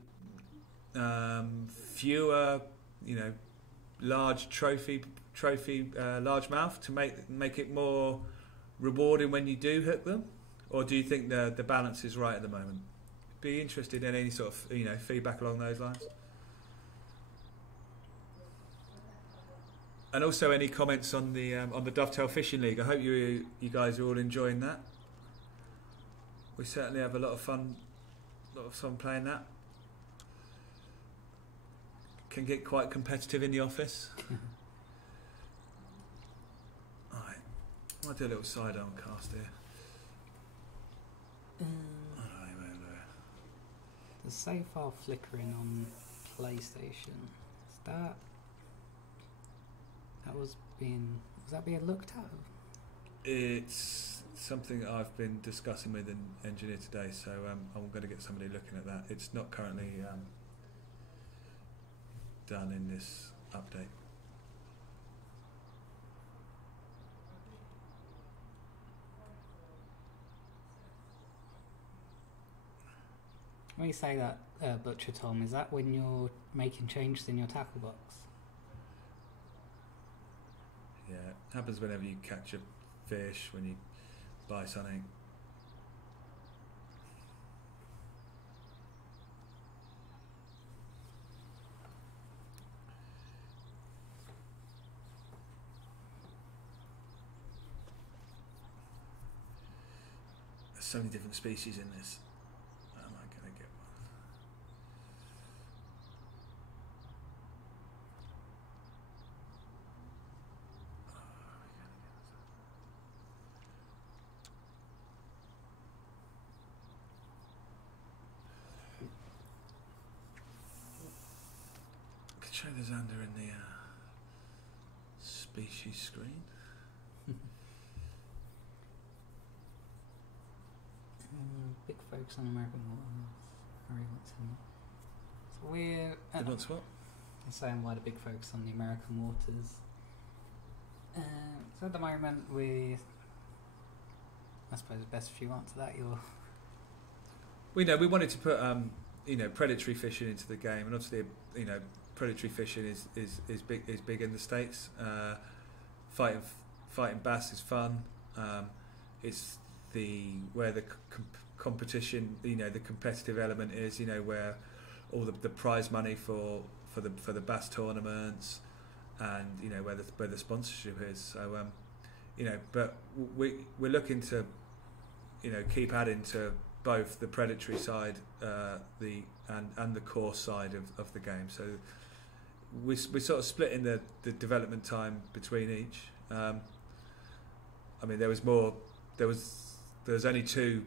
fewer, large trophy largemouth to make it more rewarding when you do hook them? Or do you think the balance is right at the moment? Be interested in any sort of feedback along those lines. And also any comments on the Dovetail Fishing League. I hope you guys are all enjoying that. We certainly have a lot of fun playing that. Can get quite competitive in the office. Alright, I'll do a little sidearm cast here. The save file flickering on PlayStation. Is that was that being looked at? It's something that I've been discussing with an engineer today, so I'm going to get somebody looking at that. It's not currently done in this update. When you say that, Butcher Tom, is that when you're making changes in your tackle box? Yeah, it happens whenever you catch a fish, when you buy something. There's so many different species in this. Show the zander in the species screen. Big focus on American waters. So we're at What's what? I'm saying why the big focus on the American waters. So at the moment I suppose best if you answer that. We wanted to put predatory fishing into the game, and obviously predatory fishing is big in the States. fighting bass is fun. It's where the competition, the competitive element is, where all the prize money for the bass tournaments, and where the sponsorship is. So but we're looking to keep adding to both the predatory side, and the course side of the game. So we're sort of splitting the development time between each. There was only 2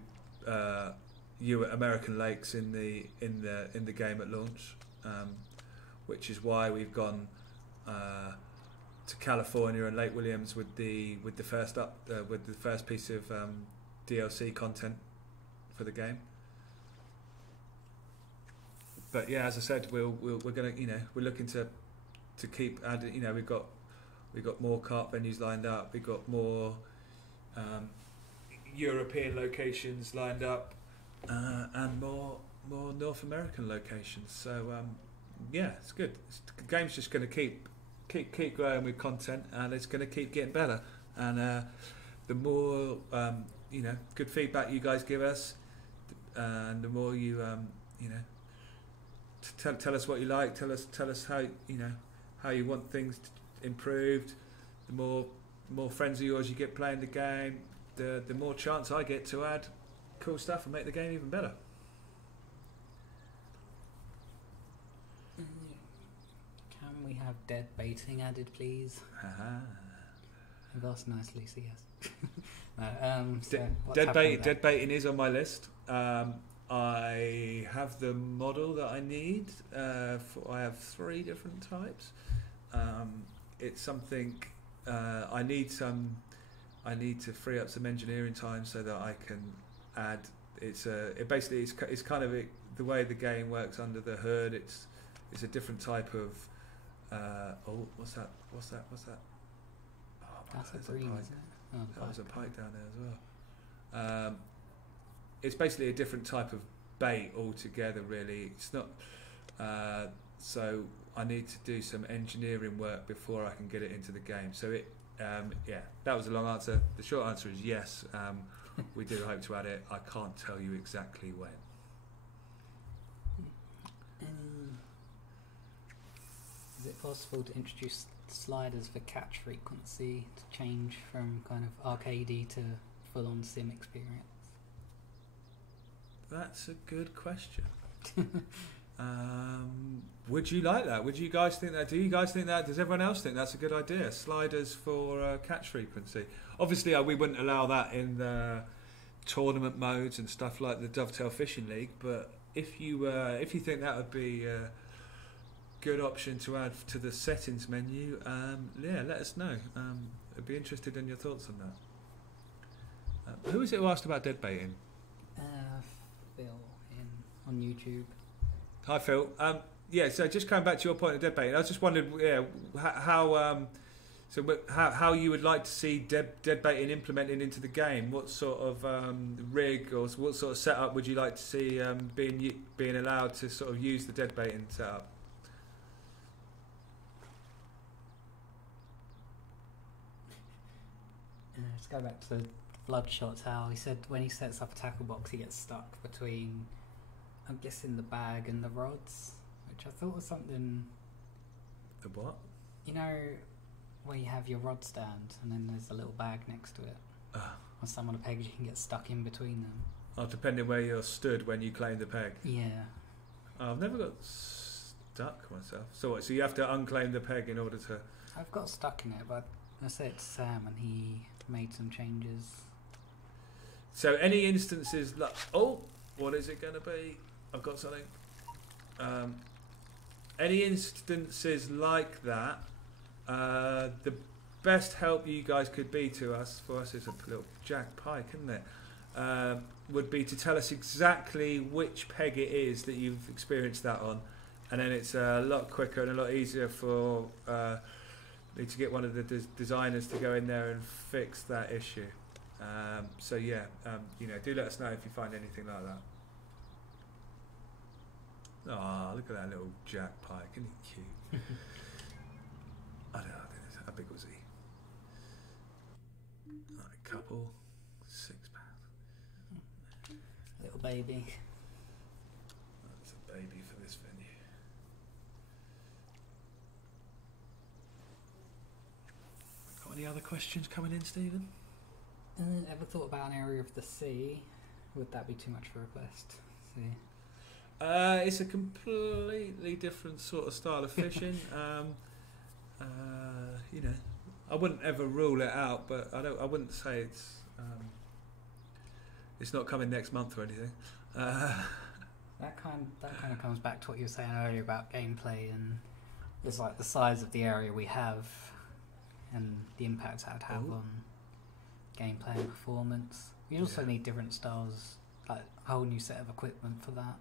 American lakes in the game at launch, which is why we've gone to California and Lake Williams with the first piece of DLC content for the game. But yeah, as I said, we're gonna we're looking to keep adding. We've got more kart venues lined up. We've got more European locations lined up, and more North American locations. So yeah, it's good. The game's just going to keep growing with content, and it's going to keep getting better. And the more good feedback you guys give us, and the more you tell us what you like, tell us how you want things improved. The more friends of yours you get playing the game, the more chance I get to add cool stuff and make the game even better. Can we have dead baiting added, please? I've asked nicely, so yes. Dead baiting is on my list. I have the model that I need. I have 3 different types. It's something I need to free up some engineering time so that I can add. It's kind of the way the game works under the hood. It's a different type of. What's that? Oh, that's a bream, isn't it? Oh, that was a pike down there as well. It's basically a different type of bait altogether, really. It's not. So I need to do some engineering work before I can get it into the game. So that was a long answer. The short answer is yes. We do hope to add it. I can't tell you exactly when. Is it possible to introduce sliders for catch frequency to change from kind of arcadey to full-on sim experience? That's a good question. Would you like that? Would you guys think that? Do you guys think that? Does everyone else think that's a good idea? Sliders for catch frequency. Obviously, we wouldn't allow that in the tournament modes and stuff like the Dovetail Fishing League. But if you think that would be a good option to add to the settings menu, let us know. I'd be interested in your thoughts on that. Who was it who asked about dead baiting? Phil on YouTube. Hi Phil. So just coming back to your point of dead baiting, I was just wondering, how you would like to see dead baiting implemented into the game. What sort of rig or what sort of setup would you like to see being allowed to sort of use the dead baiting setup? Let's go back to the flood shots. How he said when he sets up a tackle box, he gets stuck between, I'm guessing, the bag and the rods, which I thought was something. The what? Where you have your rod stand and then there's a little bag next to it. On some of the pegs you can get stuck in between them. Oh, depending where you're stood when you claim the peg. Yeah. I've never got stuck myself. So what? So you have to unclaim the peg in order to. I've got stuck in it, but I said it to Sam and he made some changes. So any instances like, what is it going to be? I've got something. Any instances like that, the best help you guys could be for us is a little jack pike, isn't it? Would be to tell us exactly which peg it is that you've experienced that on, and then it's a lot quicker and a lot easier for me to get one of the designers to go in there and fix that issue. Do let us know if you find anything like that. Oh, look at that little jack pike, isn't he cute? I don't know, how big was he? Like a couple, £6. Little baby. That's a baby for this venue. Got any other questions coming in, Stephen? Ever thought about an area of the sea? Would that be too much for a request? See. It's a completely different sort of style of fishing. You know, I wouldn't ever rule it out, but I wouldn't say it's not coming next month or anything. That kind of comes back to what you were saying earlier about gameplay, and it's like the size of the area we have and the impact that would have on gameplay and performance. We also need different styles, like a whole new set of equipment for that.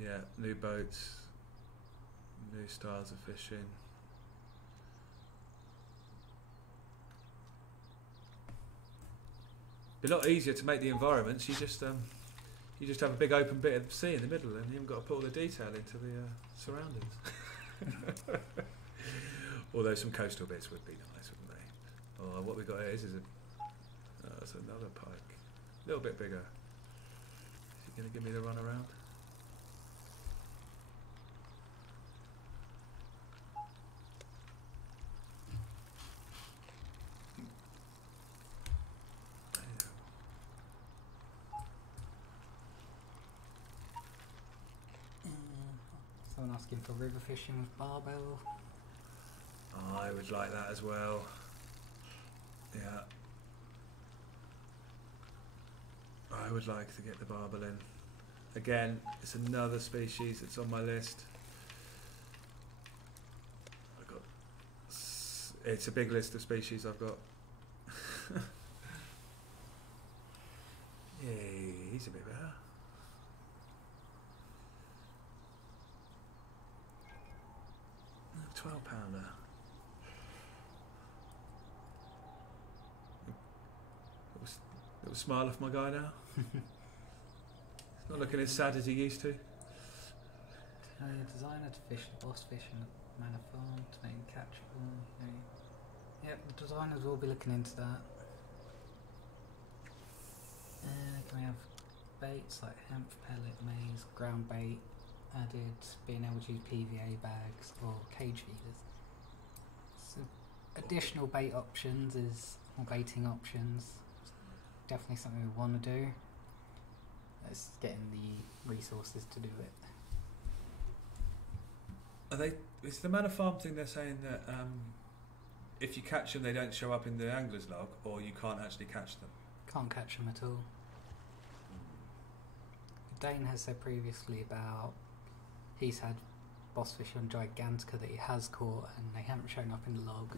Yeah, new boats, new styles of fishing. Be a lot easier to make the environments. You just have a big open bit of sea in the middle, and you haven't got to put all the detail into the surroundings. Although some coastal bits would be nice, wouldn't they? Oh, what we got here is that's another pike, a little bit bigger. Is he going to give me the run around? Someone asking for river fishing with barbell. I would like that as well. Yeah. I would like to get the barbel in. Again, it's another species that's on my list. It's a big list of species I've got. Yay, he's a bit better. £12. Little smile off my guy now. He's not looking as sad as he used to. Designer to fish the boss fish in the manor farm to make it catchable. Yep, the designers will be looking into that. Can we have baits like hemp, pellet, maize, ground bait added, being able to use PVA bags or cage feeders. So additional bait options or baiting options. Definitely something we want to do. It's getting the resources to do it. It's the Manor Farm thing. They're saying that if you catch them, they don't show up in the angler's log, or you can't actually catch them. Can't catch them at all. Dane has said previously about he's had boss fish on Gigantica that he has caught and they haven't shown up in the log.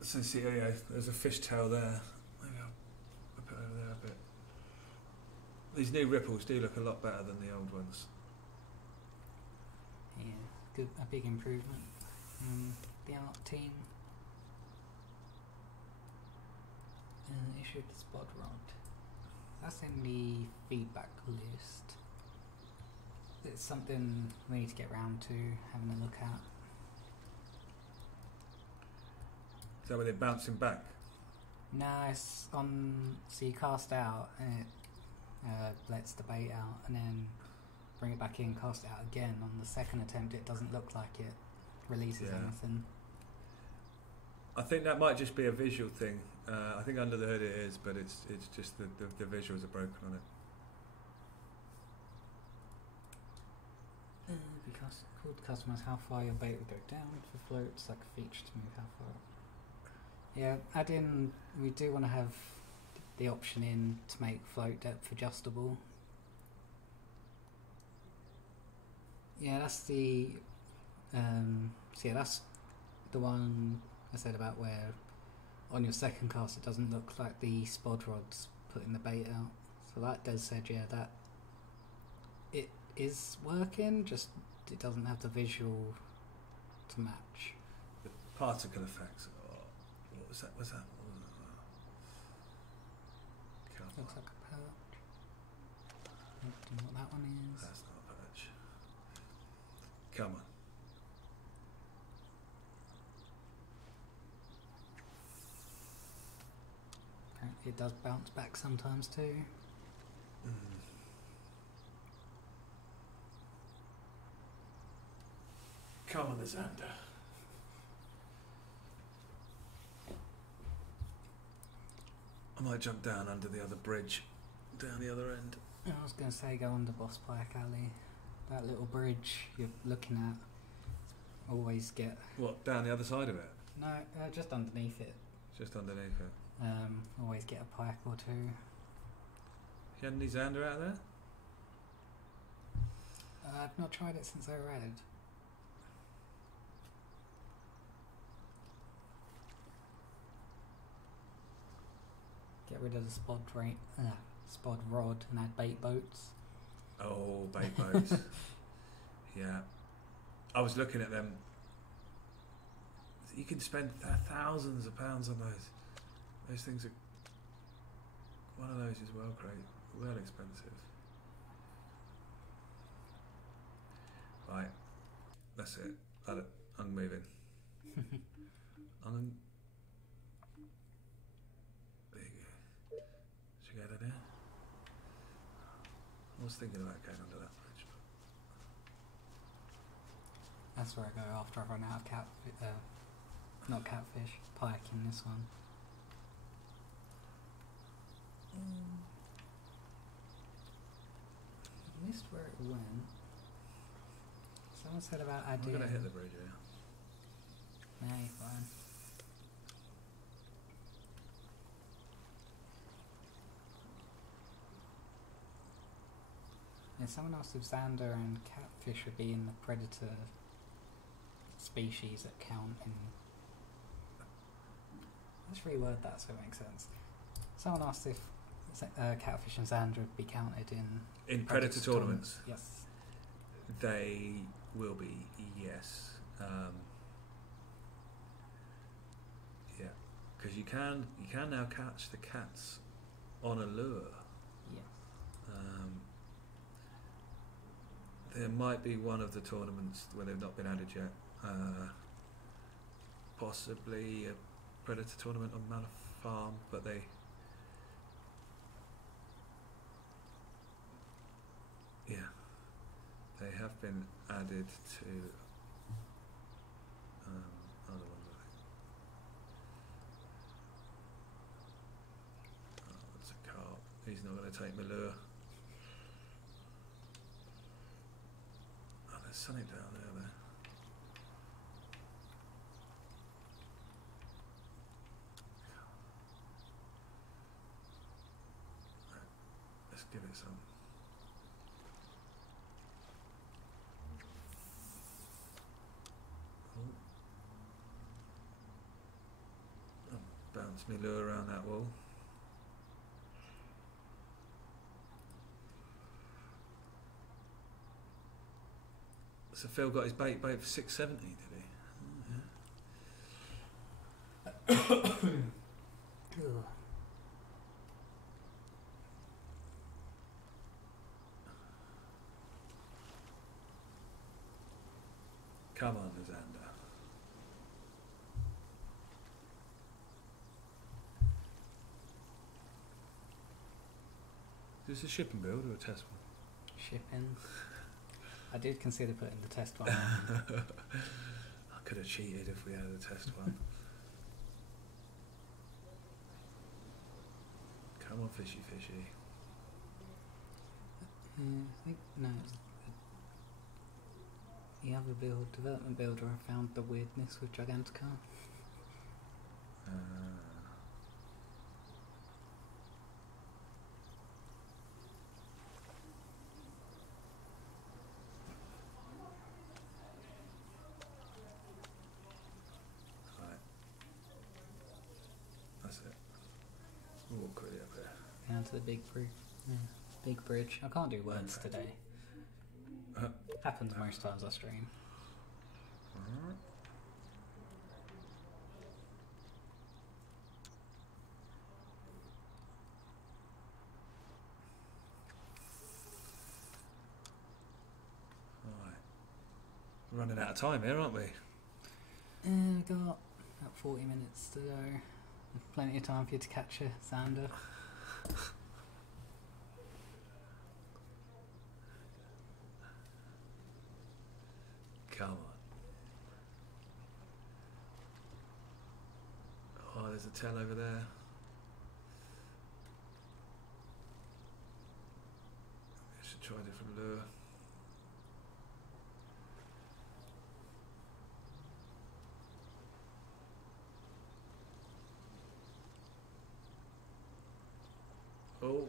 So see, yeah, there's a fish tail there. Maybe I'll put it over there a bit. These new ripples do look a lot better than the old ones. Yeah, a big improvement. The art team issued the spot rod. That's in the feedback list. It's something we need to get round to having a look at. Is that where they're bouncing back? No, it's on. So you cast out and it lets the bait out, and then bring it back in, cast it out again. On the second attempt, it doesn't look like it releases anything. I think that might just be a visual thing. I think under the hood it is, but it's just the visuals are broken on it. Because called to customize how far your bait will go down for floats, like a feature to move how far. Yeah, add in. We do want to have the option in to make float depth adjustable. Yeah, that's the. So yeah, that's the one I said about where on your second cast it doesn't look like the spod rod's putting the bait out. So that does said, yeah, that it is working, just it doesn't have the visual to match. The particle effects. Oh, what was that? Looks like a perch. I don't know what that one is. That's not a perch. Come on. Apparently it does bounce back sometimes too. Come on, the Xander. I might jump down under the other bridge, down the other end. I was going to say go under Boss Pike Alley. That little bridge you're looking at, always get... What, down the other side of it? No, just underneath it. Just underneath it. Always get a pike or two. You had any Xander out there? I've not tried it since they were added. Get rid of the spod rod and add bait boats. Oh, bait boats. Yeah. I was looking at them. You can spend thousands of pounds on those. Those things are... One of those is well expensive. Right. That's it. I'm moving. I'm... There you go. Should we go to there? I was thinking about going under that bridge. That's where I go after I run out of not catfish, pike in this one. I missed where it went. Someone said about I'm adding... going to hit the bridge here. Nah, you're fine. Yeah, someone asked if Xander and catfish would be in the predator species that count in... Let's reword that so it makes sense. Someone asked if catfish and Xander would be counted in predator tournaments. Yes. They will be, yes. Yeah, because you can now catch the cats on a lure. Yes. There might be one of the tournaments where they've not been added yet. Possibly a predator tournament on Manor Farm, but they... Yeah. They have been added to other ones, I think. Oh, that's a carp. He's not going to take my lure. Oh, there's something down there. Right, let's give it some. Bounce me lure around that wall. So Phil got his bait for 670, did he? Ugh. Come on, Xander. Is this a shipping build or a test one? Shipping. I did consider putting the test one on. I could have cheated if we had a test one. Come on, fishy. I think, no, it's the other development builder, I found the weirdness with Gigantica. Right. That's it. We'll walk quickly up here. Down to the big bridge. Yeah. Big bridge. I can't do words Okay. today. Happens most times I stream. running out of time here, aren't we? We've got about 40 minutes to go. Plenty of time for you to catch a Xander. Come on. Oh, there's a 10 over there. I should try a different lure. Oh,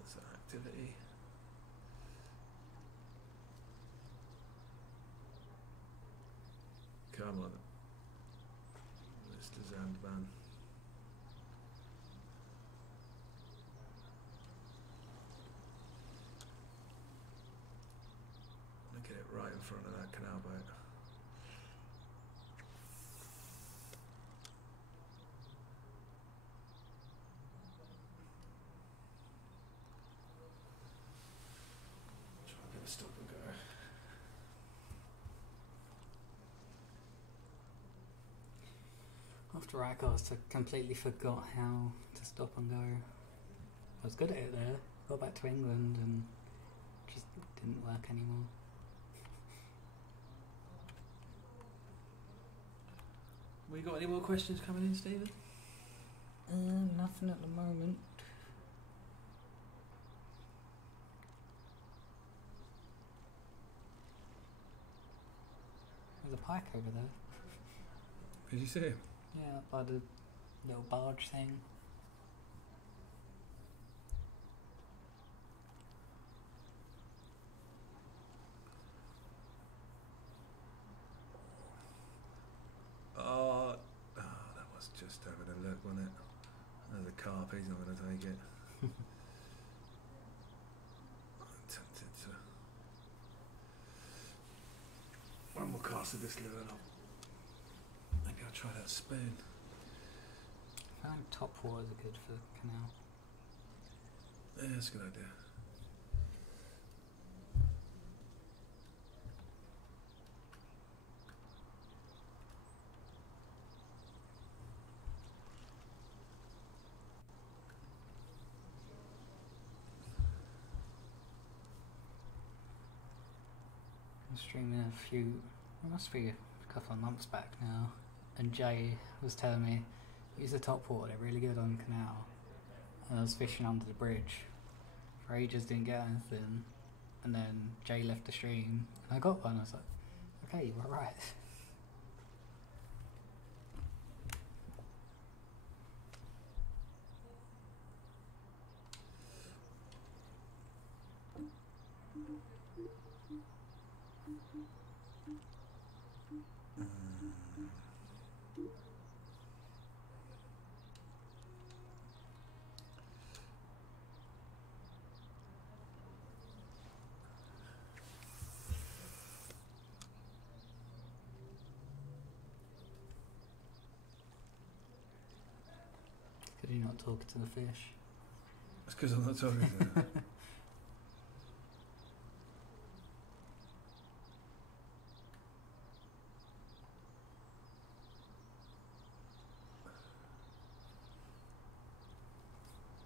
that's an activity. Come on, Mr. Zandman. Get it right in front of that canal boat. Try and get a stop and go. After Rikos, I completely forgot how to stop and go. I was good at it there. Got back to England and just didn't work anymore. We got any more questions coming in, Stephen? Nothing at the moment. There's a pike over there. Did you see him? Yeah, by the little barge thing. Oh, that was just having a look, wasn't it? There's a carp, he's not going to take it. I'm tempted to. One more cast of this lure and maybe I'll try that spoon. I find top waters are good for the canal. Yeah, that's a good idea. I was streaming it must be a couple of months back now, and Jay was telling me use the top water, they're really good on the canal. And I was fishing under the bridge for ages, didn't get anything, and then Jay left the stream and I got one. I was like, okay, you were right. Could you not talk to the fish? That's because I'm not talking to them.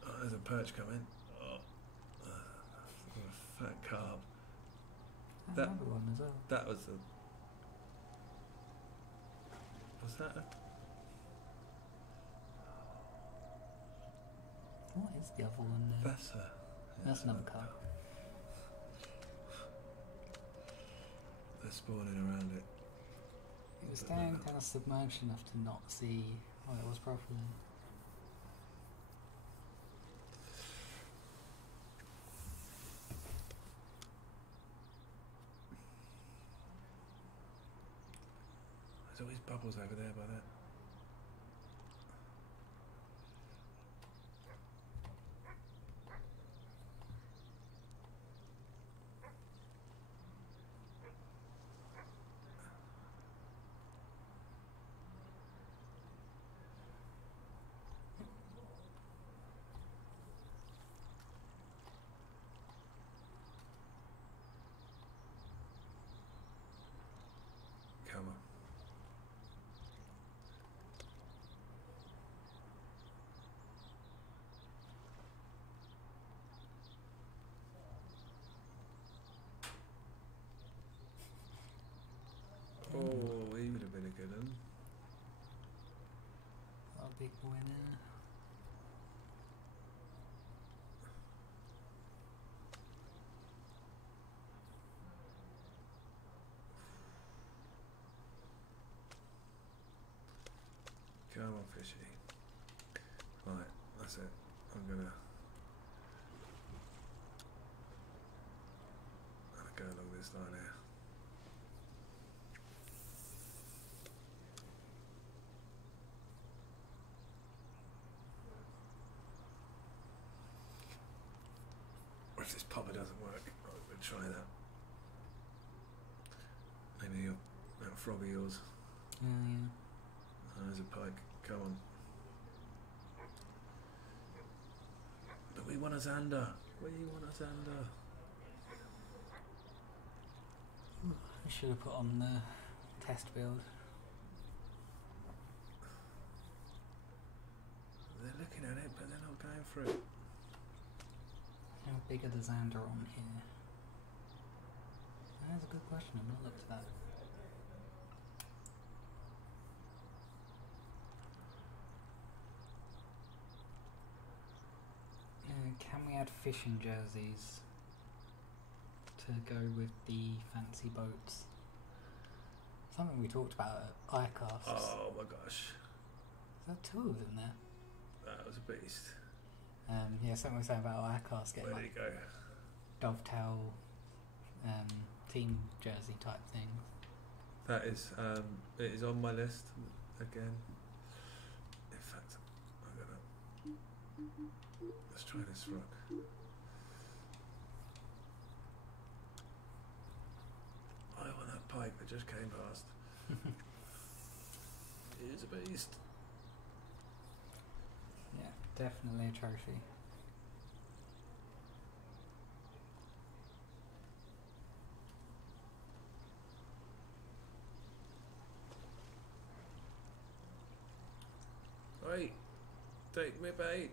Oh, there's a perch coming. Oh, a fat carp. That- Another one as well. That was a. Was that a. What is the other one there? That's a. That's another carp. They're spawning around it. It was staying kind of submerged enough to not see what it was properly. There's always bubbles over there by that. Oh, he would have been a good one. Got a big boy there. Come on, fishy. Right, that's it. I'm gonna go along this line here. If this popper doesn't work, I'm going to try that. Maybe that frog of yours. Yeah. Oh, there's a pike. Come on. But we want a Xander. We want a Xander. I should have put on the test build. They're looking at it, but they're not going for it. How big are the Xander on here? That's a good question, I've not looked at that. Can we add fishing jerseys to go with the fancy boats? Something we talked about at iCasts. Oh my gosh. Is there 2 of them there? That was a beast. Yeah, something we were saying about iCasts getting Where did like he go? dovetail team jersey type things. That is, it is on my list again. In fact, I'm gonna, let's try this rock. I want that pike that just came past. He is a beast. Yeah, definitely a trophy. Wait, take me bait.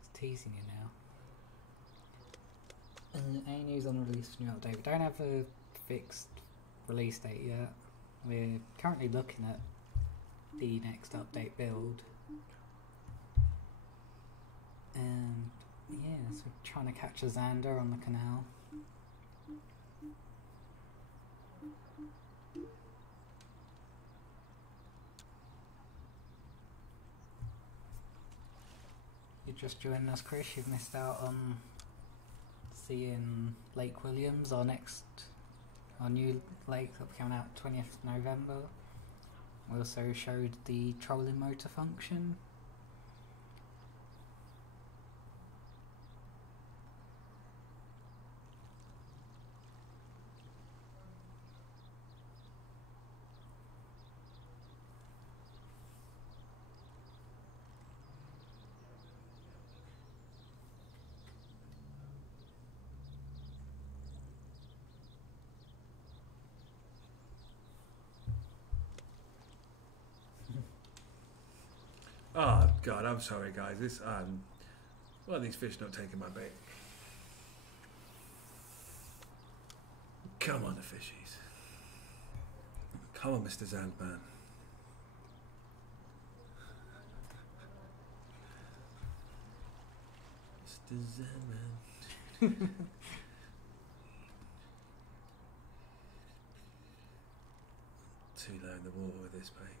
It's teasing you now. Any news on the release of the new update? We don't have a fixed release date yet. We're currently looking at the next update build. And yeah, so we're trying to catch a Xander on the canal. You just joined us, Chris. You've missed out on seeing Lake Williams, our new lake that'll be coming out 20th November. We also showed the trolling motor function. Oh God, I'm sorry, guys. This well, these fish not taking my bait. Come on, the fishies. Come on, Mr. Zandman. Mr. Zandman. Too low in the water with this bait.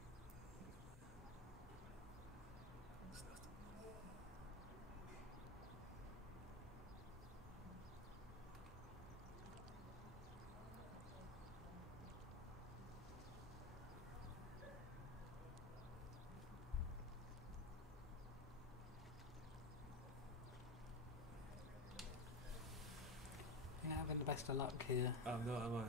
You're having the best of luck here. I'm not, am I?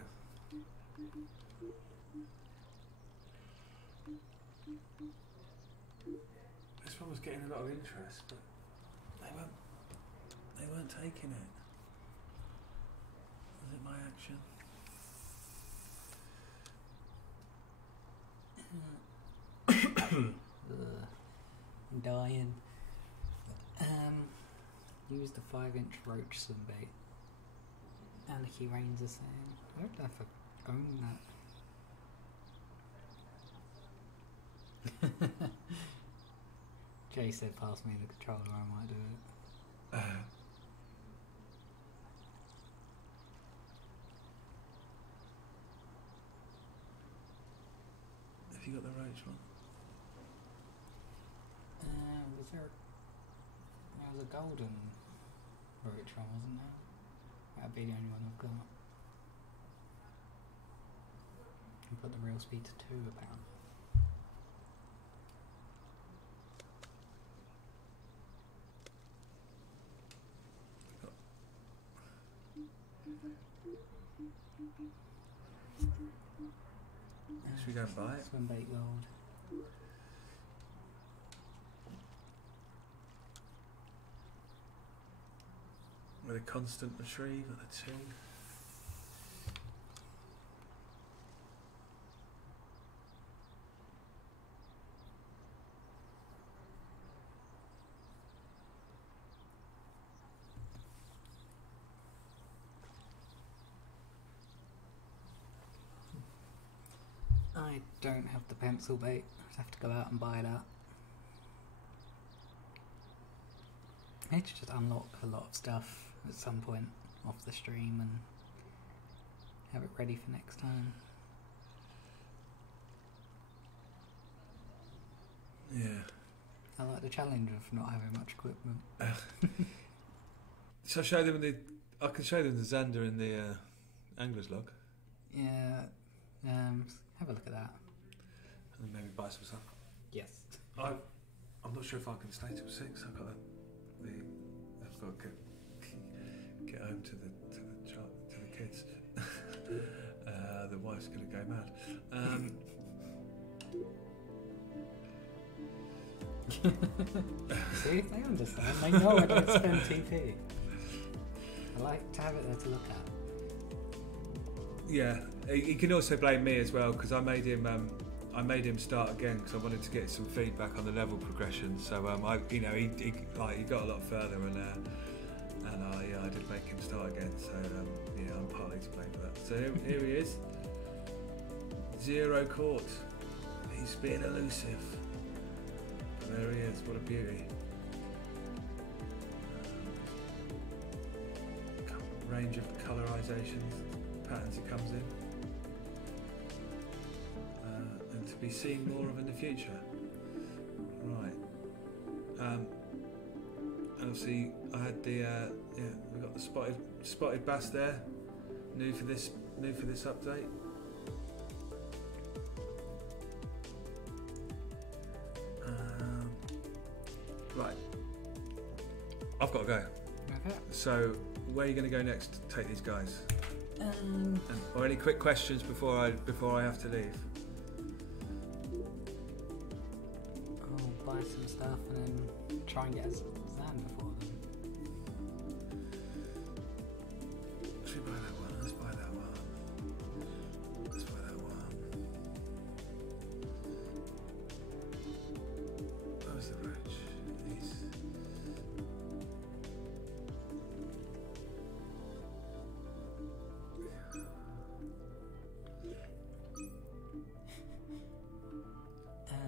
getting a lot of interest, but they weren't taking it. Was it my action? I'm dying. Use the 5-inch roach sunbait. Anarchy Reigns is saying. I don't know if I own that. Jay said pass me the controller, I might do it. Have you got the roach one? There was a golden roach one, wasn't there? That'd be the only one I've got. And put the real speed to 2 apparently. Should we go and buy it? Swim bait gold. With a constant retrieve at the 2. I don't have the pencil bait. I'd have to go out and buy that. I need to just unlock a lot of stuff at some point off the stream and have it ready for next time. Yeah. I like the challenge of not having much equipment. So I show them I can show them the Xander in the angler's log. Yeah. Have a look at that. And then maybe buy some stuff. Yes. I'm not sure if I can stay till 6. I've got to get home to the kids. The wife's going to go mad. See, they understand. They know I don't spend TP. I like to have it there to look at. Yeah, he can also blame me as well because I made him start again because I wanted to get some feedback on the level progression. So he got a lot further and I did make him start again. So I'm partly to blame for that. So here he is, 0 caught. He's being elusive. But there he is. What a beauty. Range of colorizations. Patterns it comes in and to be seen more of in the future. Right. And obviously I had we got the spotted bass there, new for this update. Right. I've got to go. Okay. So where are you going to go next? Take these guys. Or any quick questions before I have to leave? I'll buy some stuff and then try and get a Zan before them. Should we buy that one? Let's buy that one. Let's buy that one. Where's the roach? These.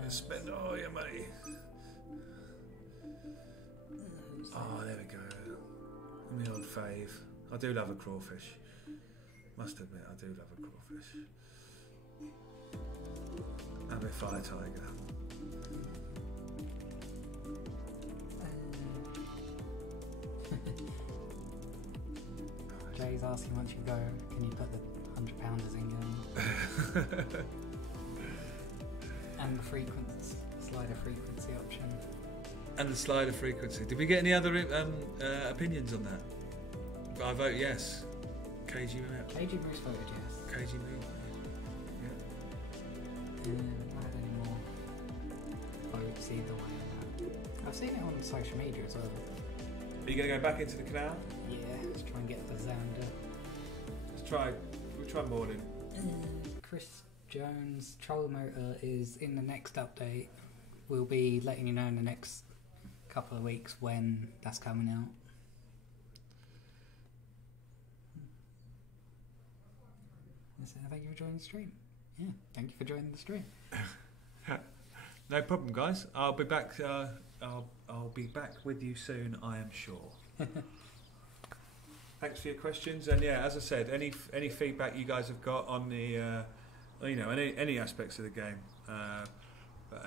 Spend all your money. Oh, there we go. The old fave. I do love a crawfish. Must admit, I do love a crawfish. And a fire tiger. Jay's asking once you go, can you put the 100-pounders in game? And the slider frequency option. And the slider frequency. Did we get any other opinions on that? I vote yes. KG Bruce voted yes. KG Moon. Yeah. Not any more votes either way on that. I've seen it on social media as well. Are you going to go back into the canal? Yeah, let's try and get the Xander. We'll try morning. Chris Jones Troll Motor is in the next update. We'll be letting you know in the next couple of weeks when that's coming out. Thank you for joining the stream. Yeah, thank you for joining the stream. No problem, guys. I'll be back. I'll be back with you soon, I am sure. Thanks for your questions, and yeah, as I said, any feedback you guys have got on the, any aspects of the game. But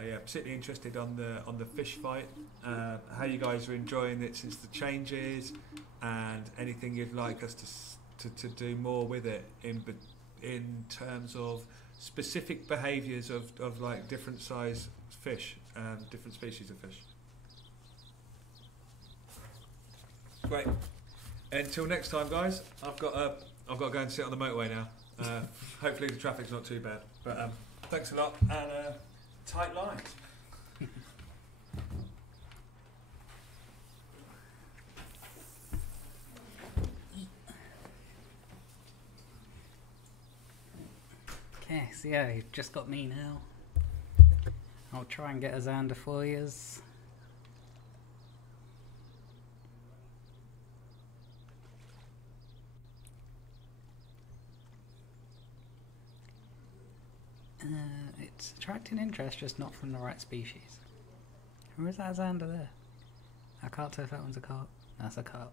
yeah, particularly interested on the fish fight. How you guys are enjoying it since the changes, and anything you'd like us to do more with it in terms of specific behaviours of like different size fish, different species of fish. Great. Until next time, guys. I've got to go and sit on the motorway now. Hopefully the traffic's not too bad. But thanks a lot, and tight lines. Okay, so yeah, you've just got me now. I'll try and get a Xander for yous. It's attracting interest, just not from the right species. Or is that a Xander there? I can't tell if that one's a carp. That's a carp.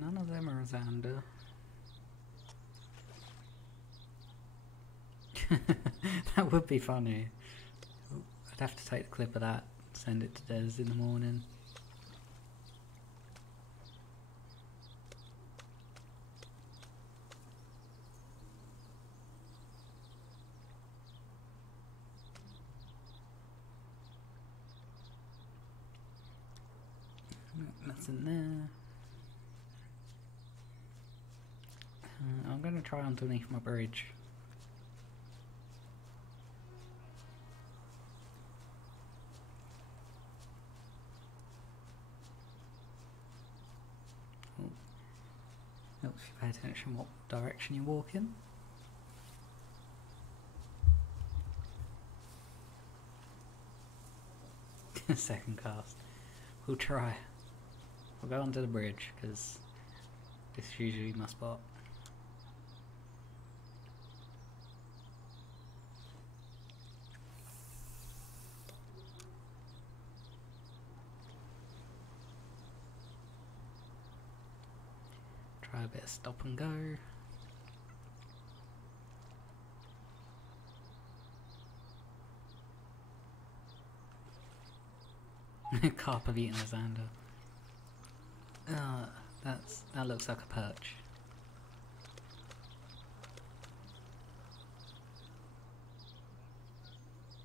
None of them are Xander. That would be funny. I'd have to take the clip of that, send it to Des in the morning. Nothing there. I'm going to try underneath my bridge. Oh. Helps you pay attention what direction you walk in. Second cast. We'll try. We'll go onto the bridge because this is usually my spot. Try a bit of stop and go. Carp have eaten a Xander. That looks like a perch.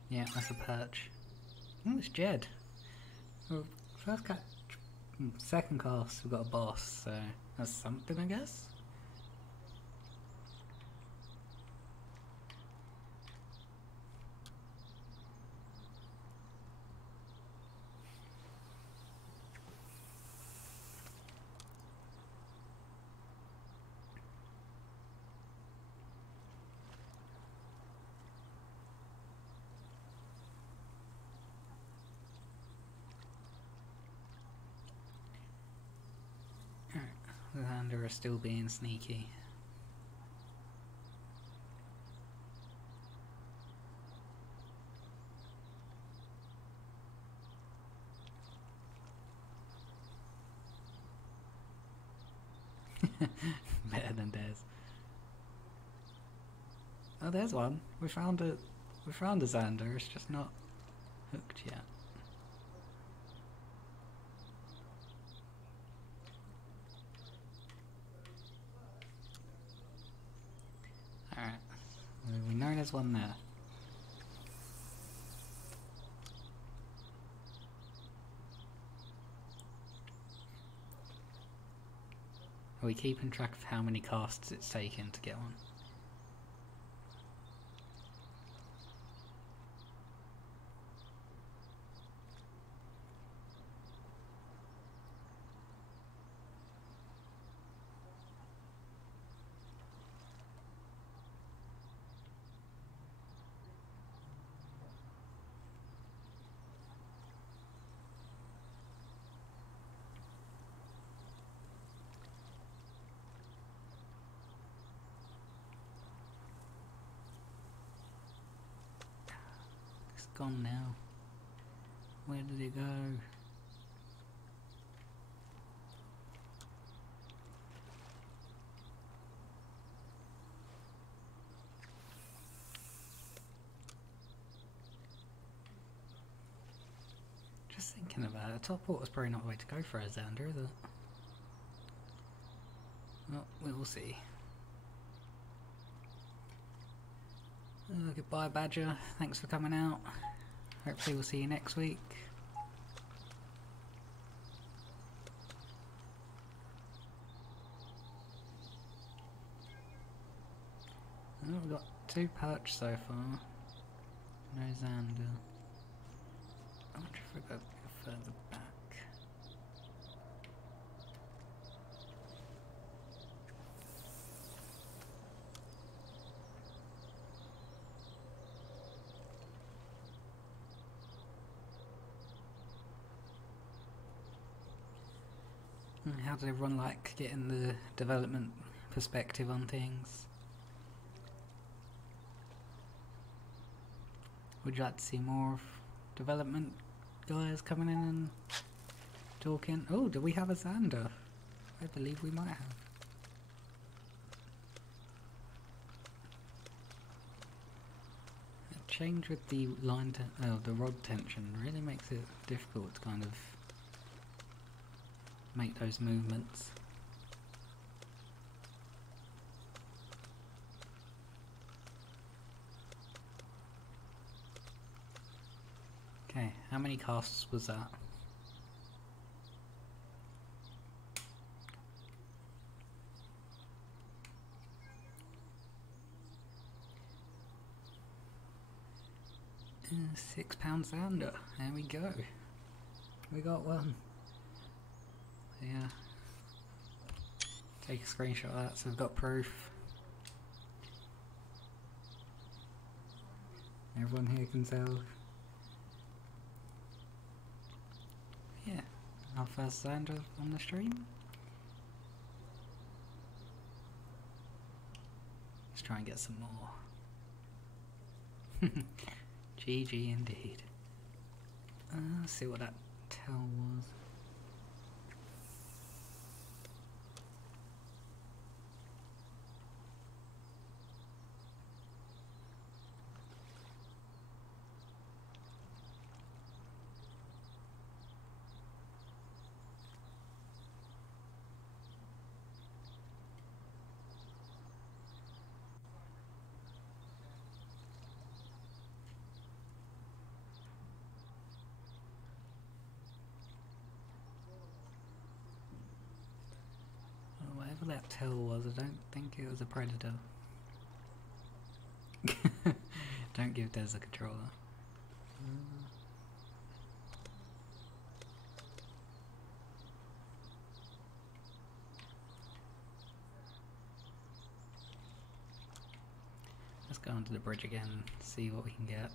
Yeah, that's a perch. Oh, it's Jed. Well, first catch, second cast, we've got a boss, so that's something, I guess. Xander are still being sneaky. Better than Des. Oh, there's one. We found a Xander. It's just not hooked yet. We know there's one there. Are we keeping track of how many casts it's taken to get one? It's gone now. Where did it go? Just thinking about it, top water's probably not the way to go for a Xander, is it? Well, we'll see. Goodbye, Badger. Thanks for coming out. Hopefully we'll see you next week. Oh, we've got 2 perch so far. No Xander. I wonder if we go further back. How does everyone like getting the development perspective on things? Would you like to see more of development guys coming in and talking? Oh, do we have a Xander? I believe we might have. A change with the the rod tension really makes it difficult to kind of make those movements. Okay, how many casts was that? £6 Xander. There we go. We got one. Yeah. Take a screenshot of that so we've got proof. Everyone here can tell. Yeah, our first Xander on the stream. Let's try and get some more. GG indeed. Let's see what that tell was. Whatever that tell was, I don't think it was a predator. Don't give Des a controller. Let's go onto the bridge again, see what we can get.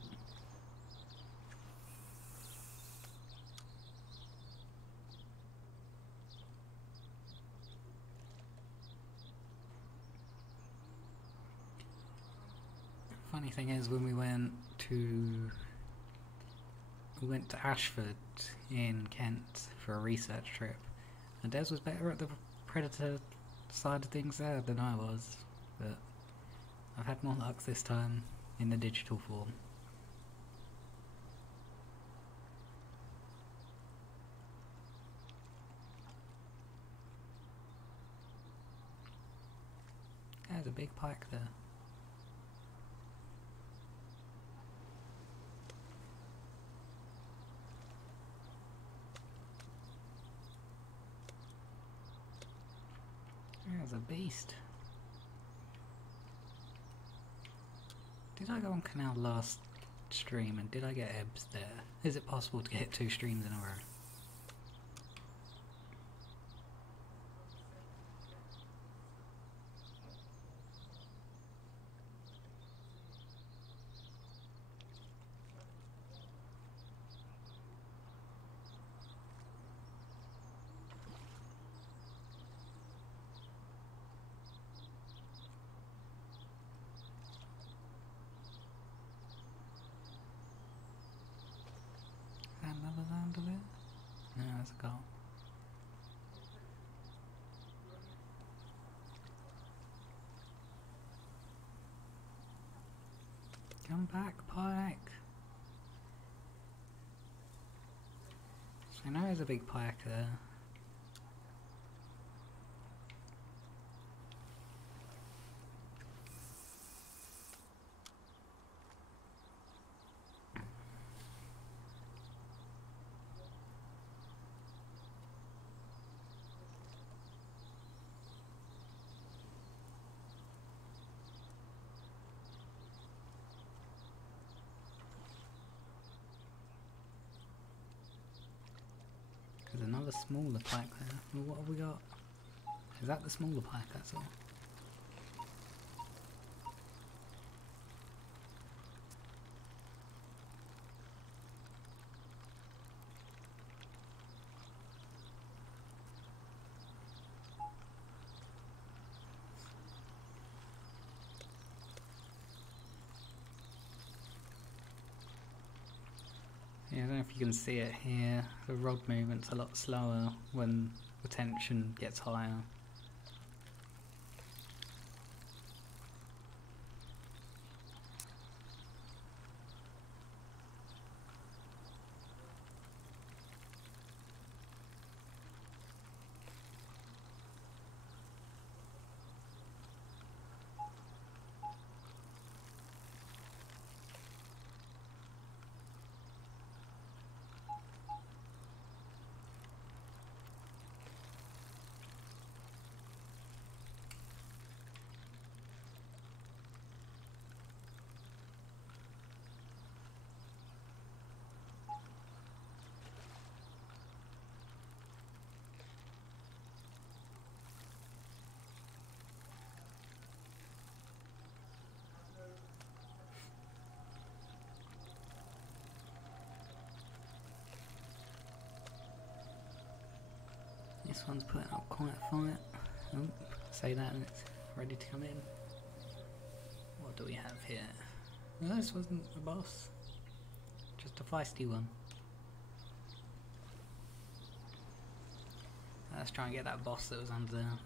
Funny thing is, when we went to Ashford in Kent for a research trip, and Des was better at the predator side of things there than I was, but I've had more luck this time in the digital form. There's a big pike there. There's a beast. Did I go on Canal last stream and did I get Ebbs there? Is it possible to get 2 streams in a row? Another land of it? No, there's a goal. Come back, Pike! I know there's a big pike there. There's another smaller pike there. Well, what have we got? Is that the smaller pike, that's all? Yeah, I don't know if you can see it here. The rod movement's a lot slower when the tension gets higher. This one's putting up quite a fight. Oh, say that and it's ready to come in. What do we have here? No, this wasn't a boss. Just a feisty one. Let's try and get that boss that was under there.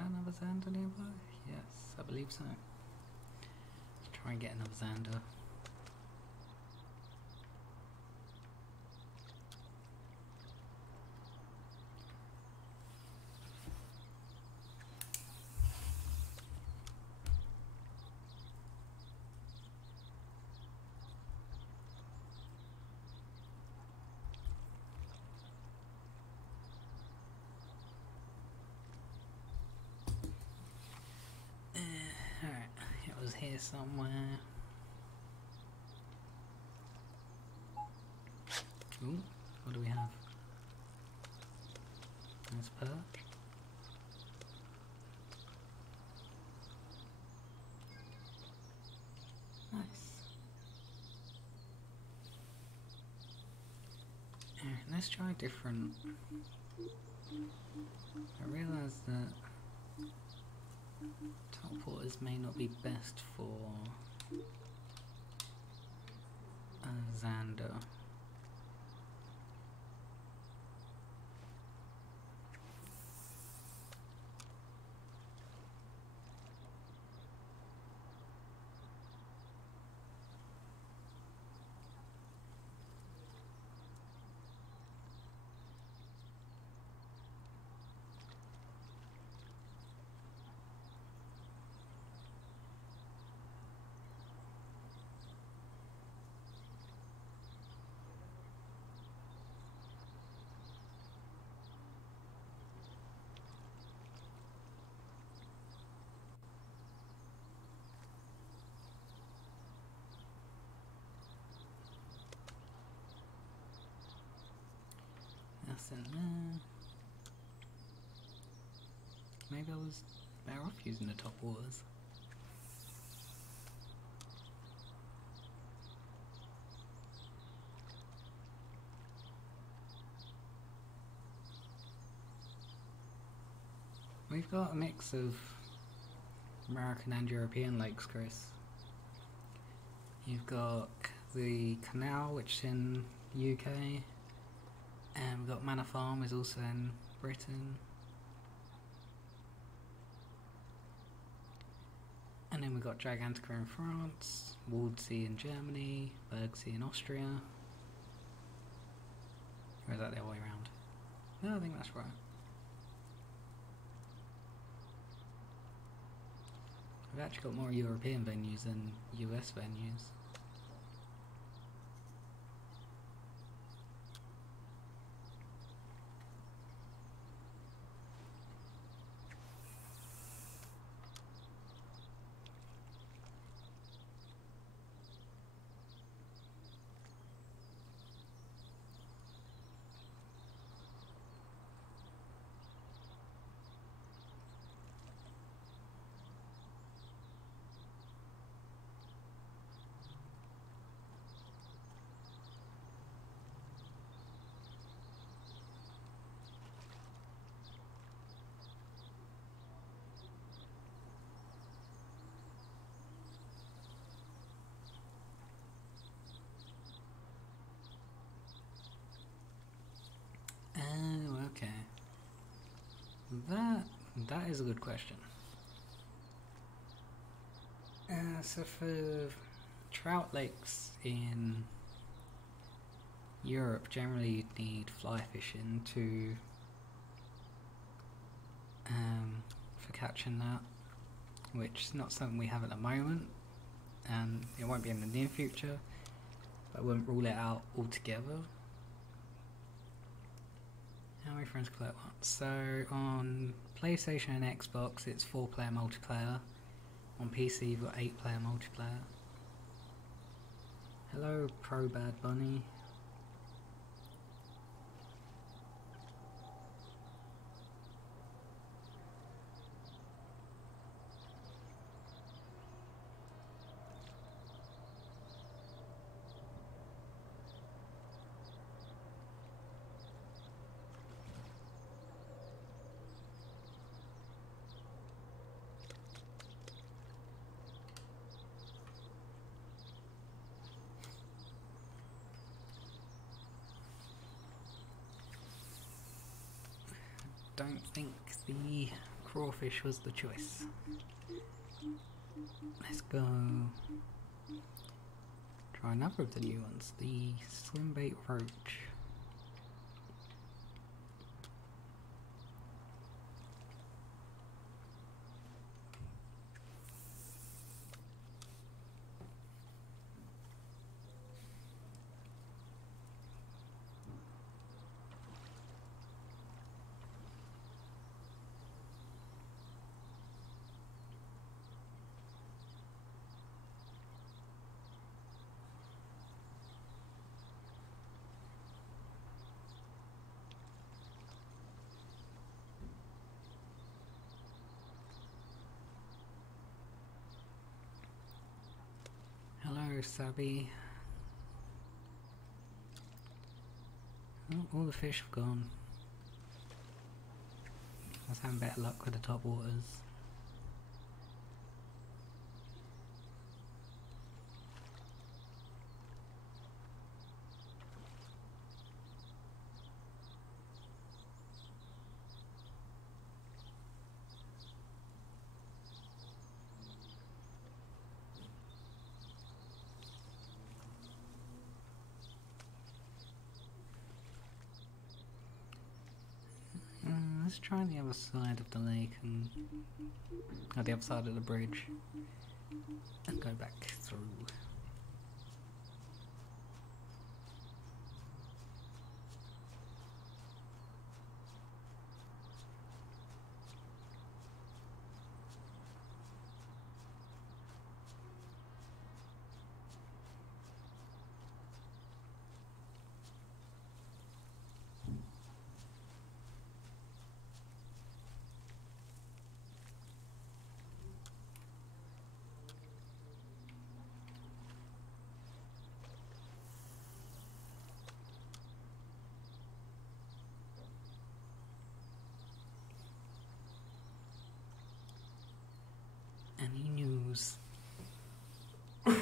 Another Xander nearby? Yes, I believe so. Let's try and get another Xander. Here somewhere. Ooh, what do we have? Nice perch. Nice. Alright, let's try different. I realise that top waters may not be best for Xander. Nothing there. Maybe I was better off using the top waters. We've got a mix of American and European lakes, Chris. You've got the canal, which is in the UK, and we've got Manor Farm, is also in Britain. And then we've got Gigantica in France, Waldsee in Germany, Bergsee in Austria. Or is that the other way around? No, I think that's right. We've actually got more European venues than US venues. Oh, okay. That is a good question. So for trout lakes in Europe, generally you'd need fly fishing to for catching that, which is not something we have at the moment, and it won't be in the near future, but I wouldn't rule it out altogether. How many friends play at once? So on PlayStation and Xbox it's 4-player multiplayer. On PC you've got 8-player multiplayer. Hello Pro Bad Bunny. Don't think the crawfish was the choice. Let's go try another of the new ones, the swimbait roach. Hello, Sabby. Oh, all the fish have gone. I was having better luck with the top waters. Let's try the other side of the lake and the other side of the bridge and go back through. Any news? What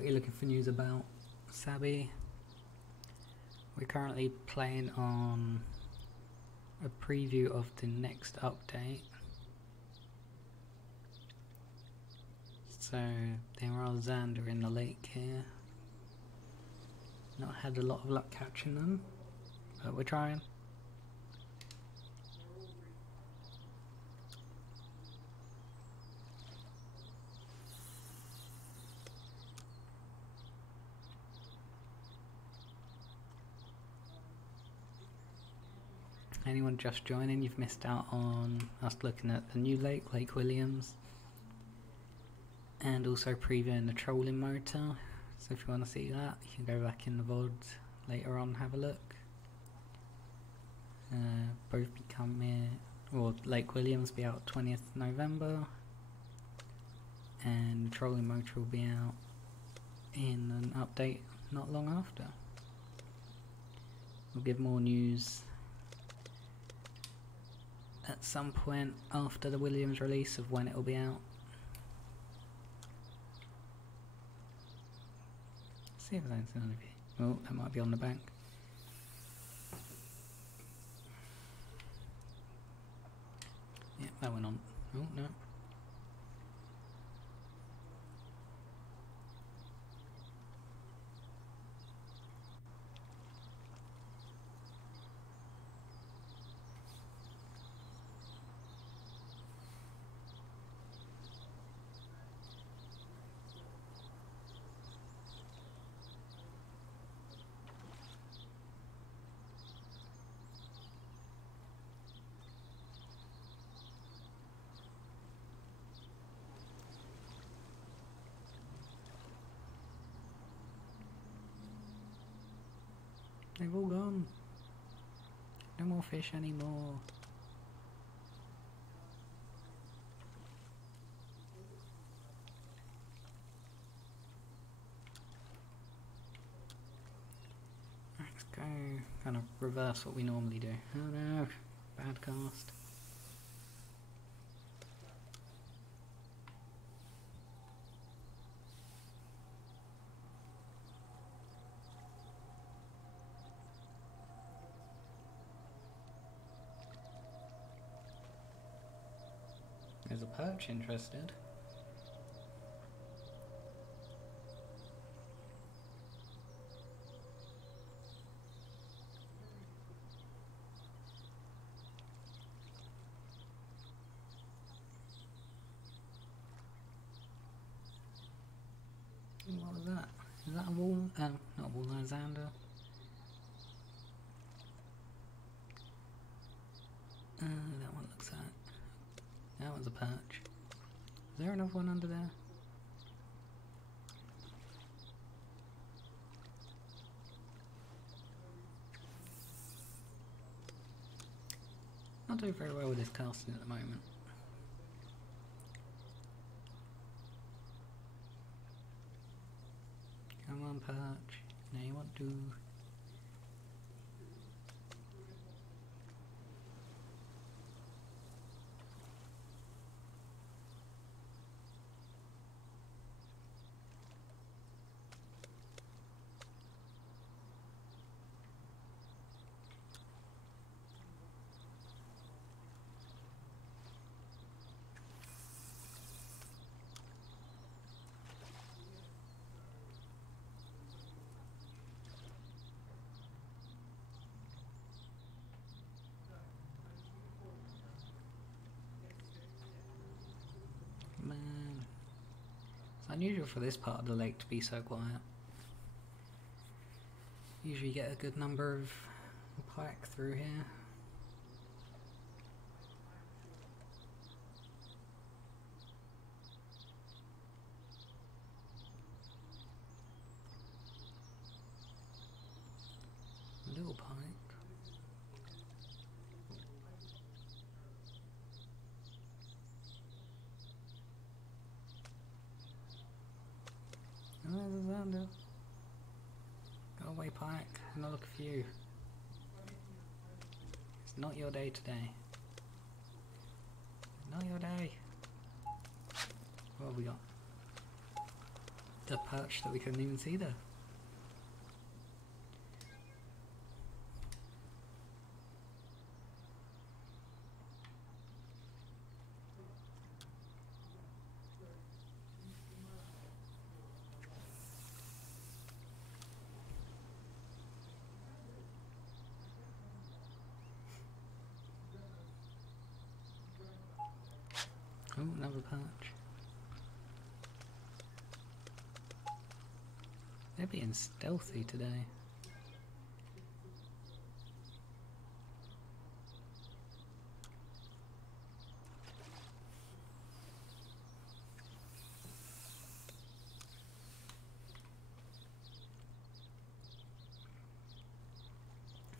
are you looking for news about, Sabby? We're currently playing on a preview of the next update. So there are Xander in the lake here. Not had a lot of luck catching them, but we're trying. Anyone just joining, you've missed out on us looking at the new lake, Lake Williams, and also previewing the trolling motor. So if you want to see that, you can go back in the VOD later on and have a look. Both be coming, or Lake Williams be out 20th November, and the trolling motor will be out in an update not long after. We'll give more news at some point after the Williams release of when it will be out. See if there's anything on the view. Oh, that might be on the bank. Yeah, that went on. Oh, no. They've all gone. No more fish anymore. Let's go kind of reverse what we normally do. Oh no, bad cast. There's a perch interested. What was that? Is that a wall? Not a wall, Xander. That one looks like. That one's a perch. Is there another one under there? Not doing very well with this casting at the moment. Come on, perch. Now you want to. Unusual for this part of the lake to be so quiet. Usually get a good number of pike through here. Little pike. Oh, there's a zander. Go away, pike. Another look for you. It's not your day today. Not your day. What have we got? The perch that we couldn't even see there. Oh, another perch. They're being stealthy today.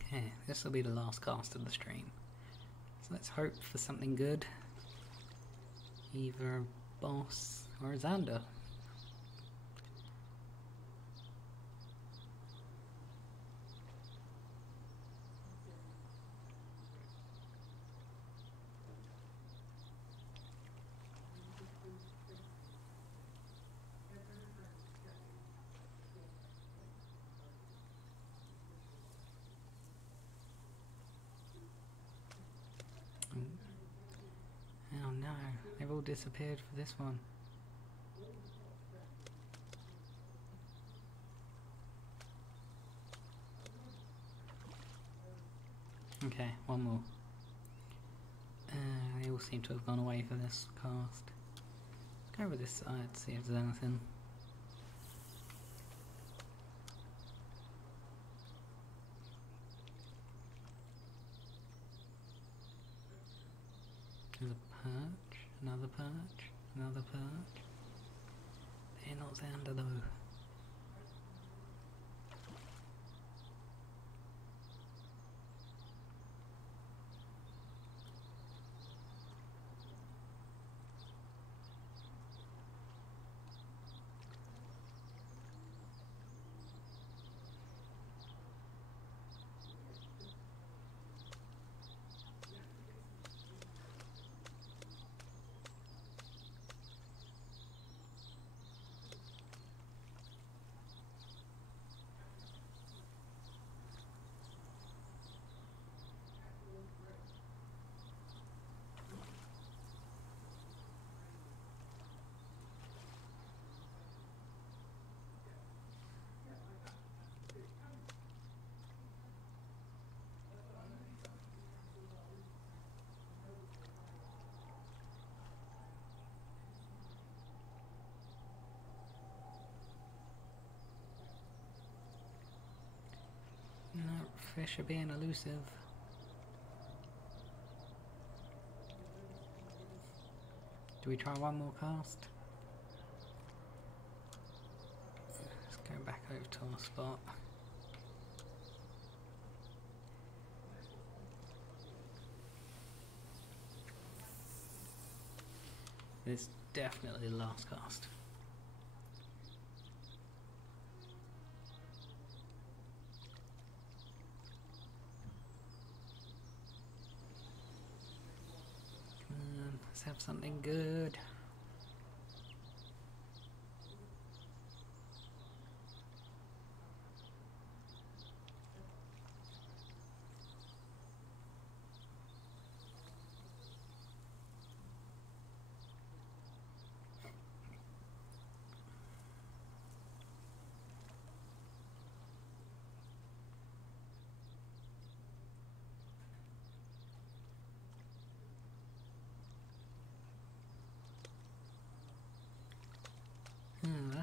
Okay, this will be the last cast of the stream. So let's hope for something good. Either a boss or a zander. Oh no, they've all disappeared for this one. Okay, one more. They all seem to have gone away for this cast. Let's go over this side, see if there's anything. There's a perch, another perch, another perch. They're not zander though. No, fish are being elusive. Do we try one more cast? Let's go back over to our spot. This is definitely the last cast. Let's have something good.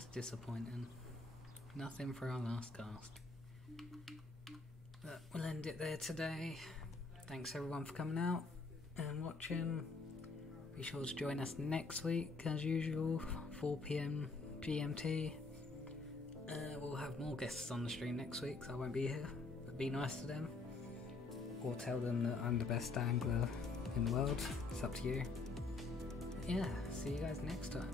That's disappointing. Nothing for our last cast. But we'll end it there today. Thanks everyone for coming out and watching. Be sure to join us next week as usual, 4 PM GMT. We'll have more guests on the stream next week, so I won't be here, but be nice to them. Or tell them that I'm the best angler in the world. It's up to you. Yeah, see you guys next time.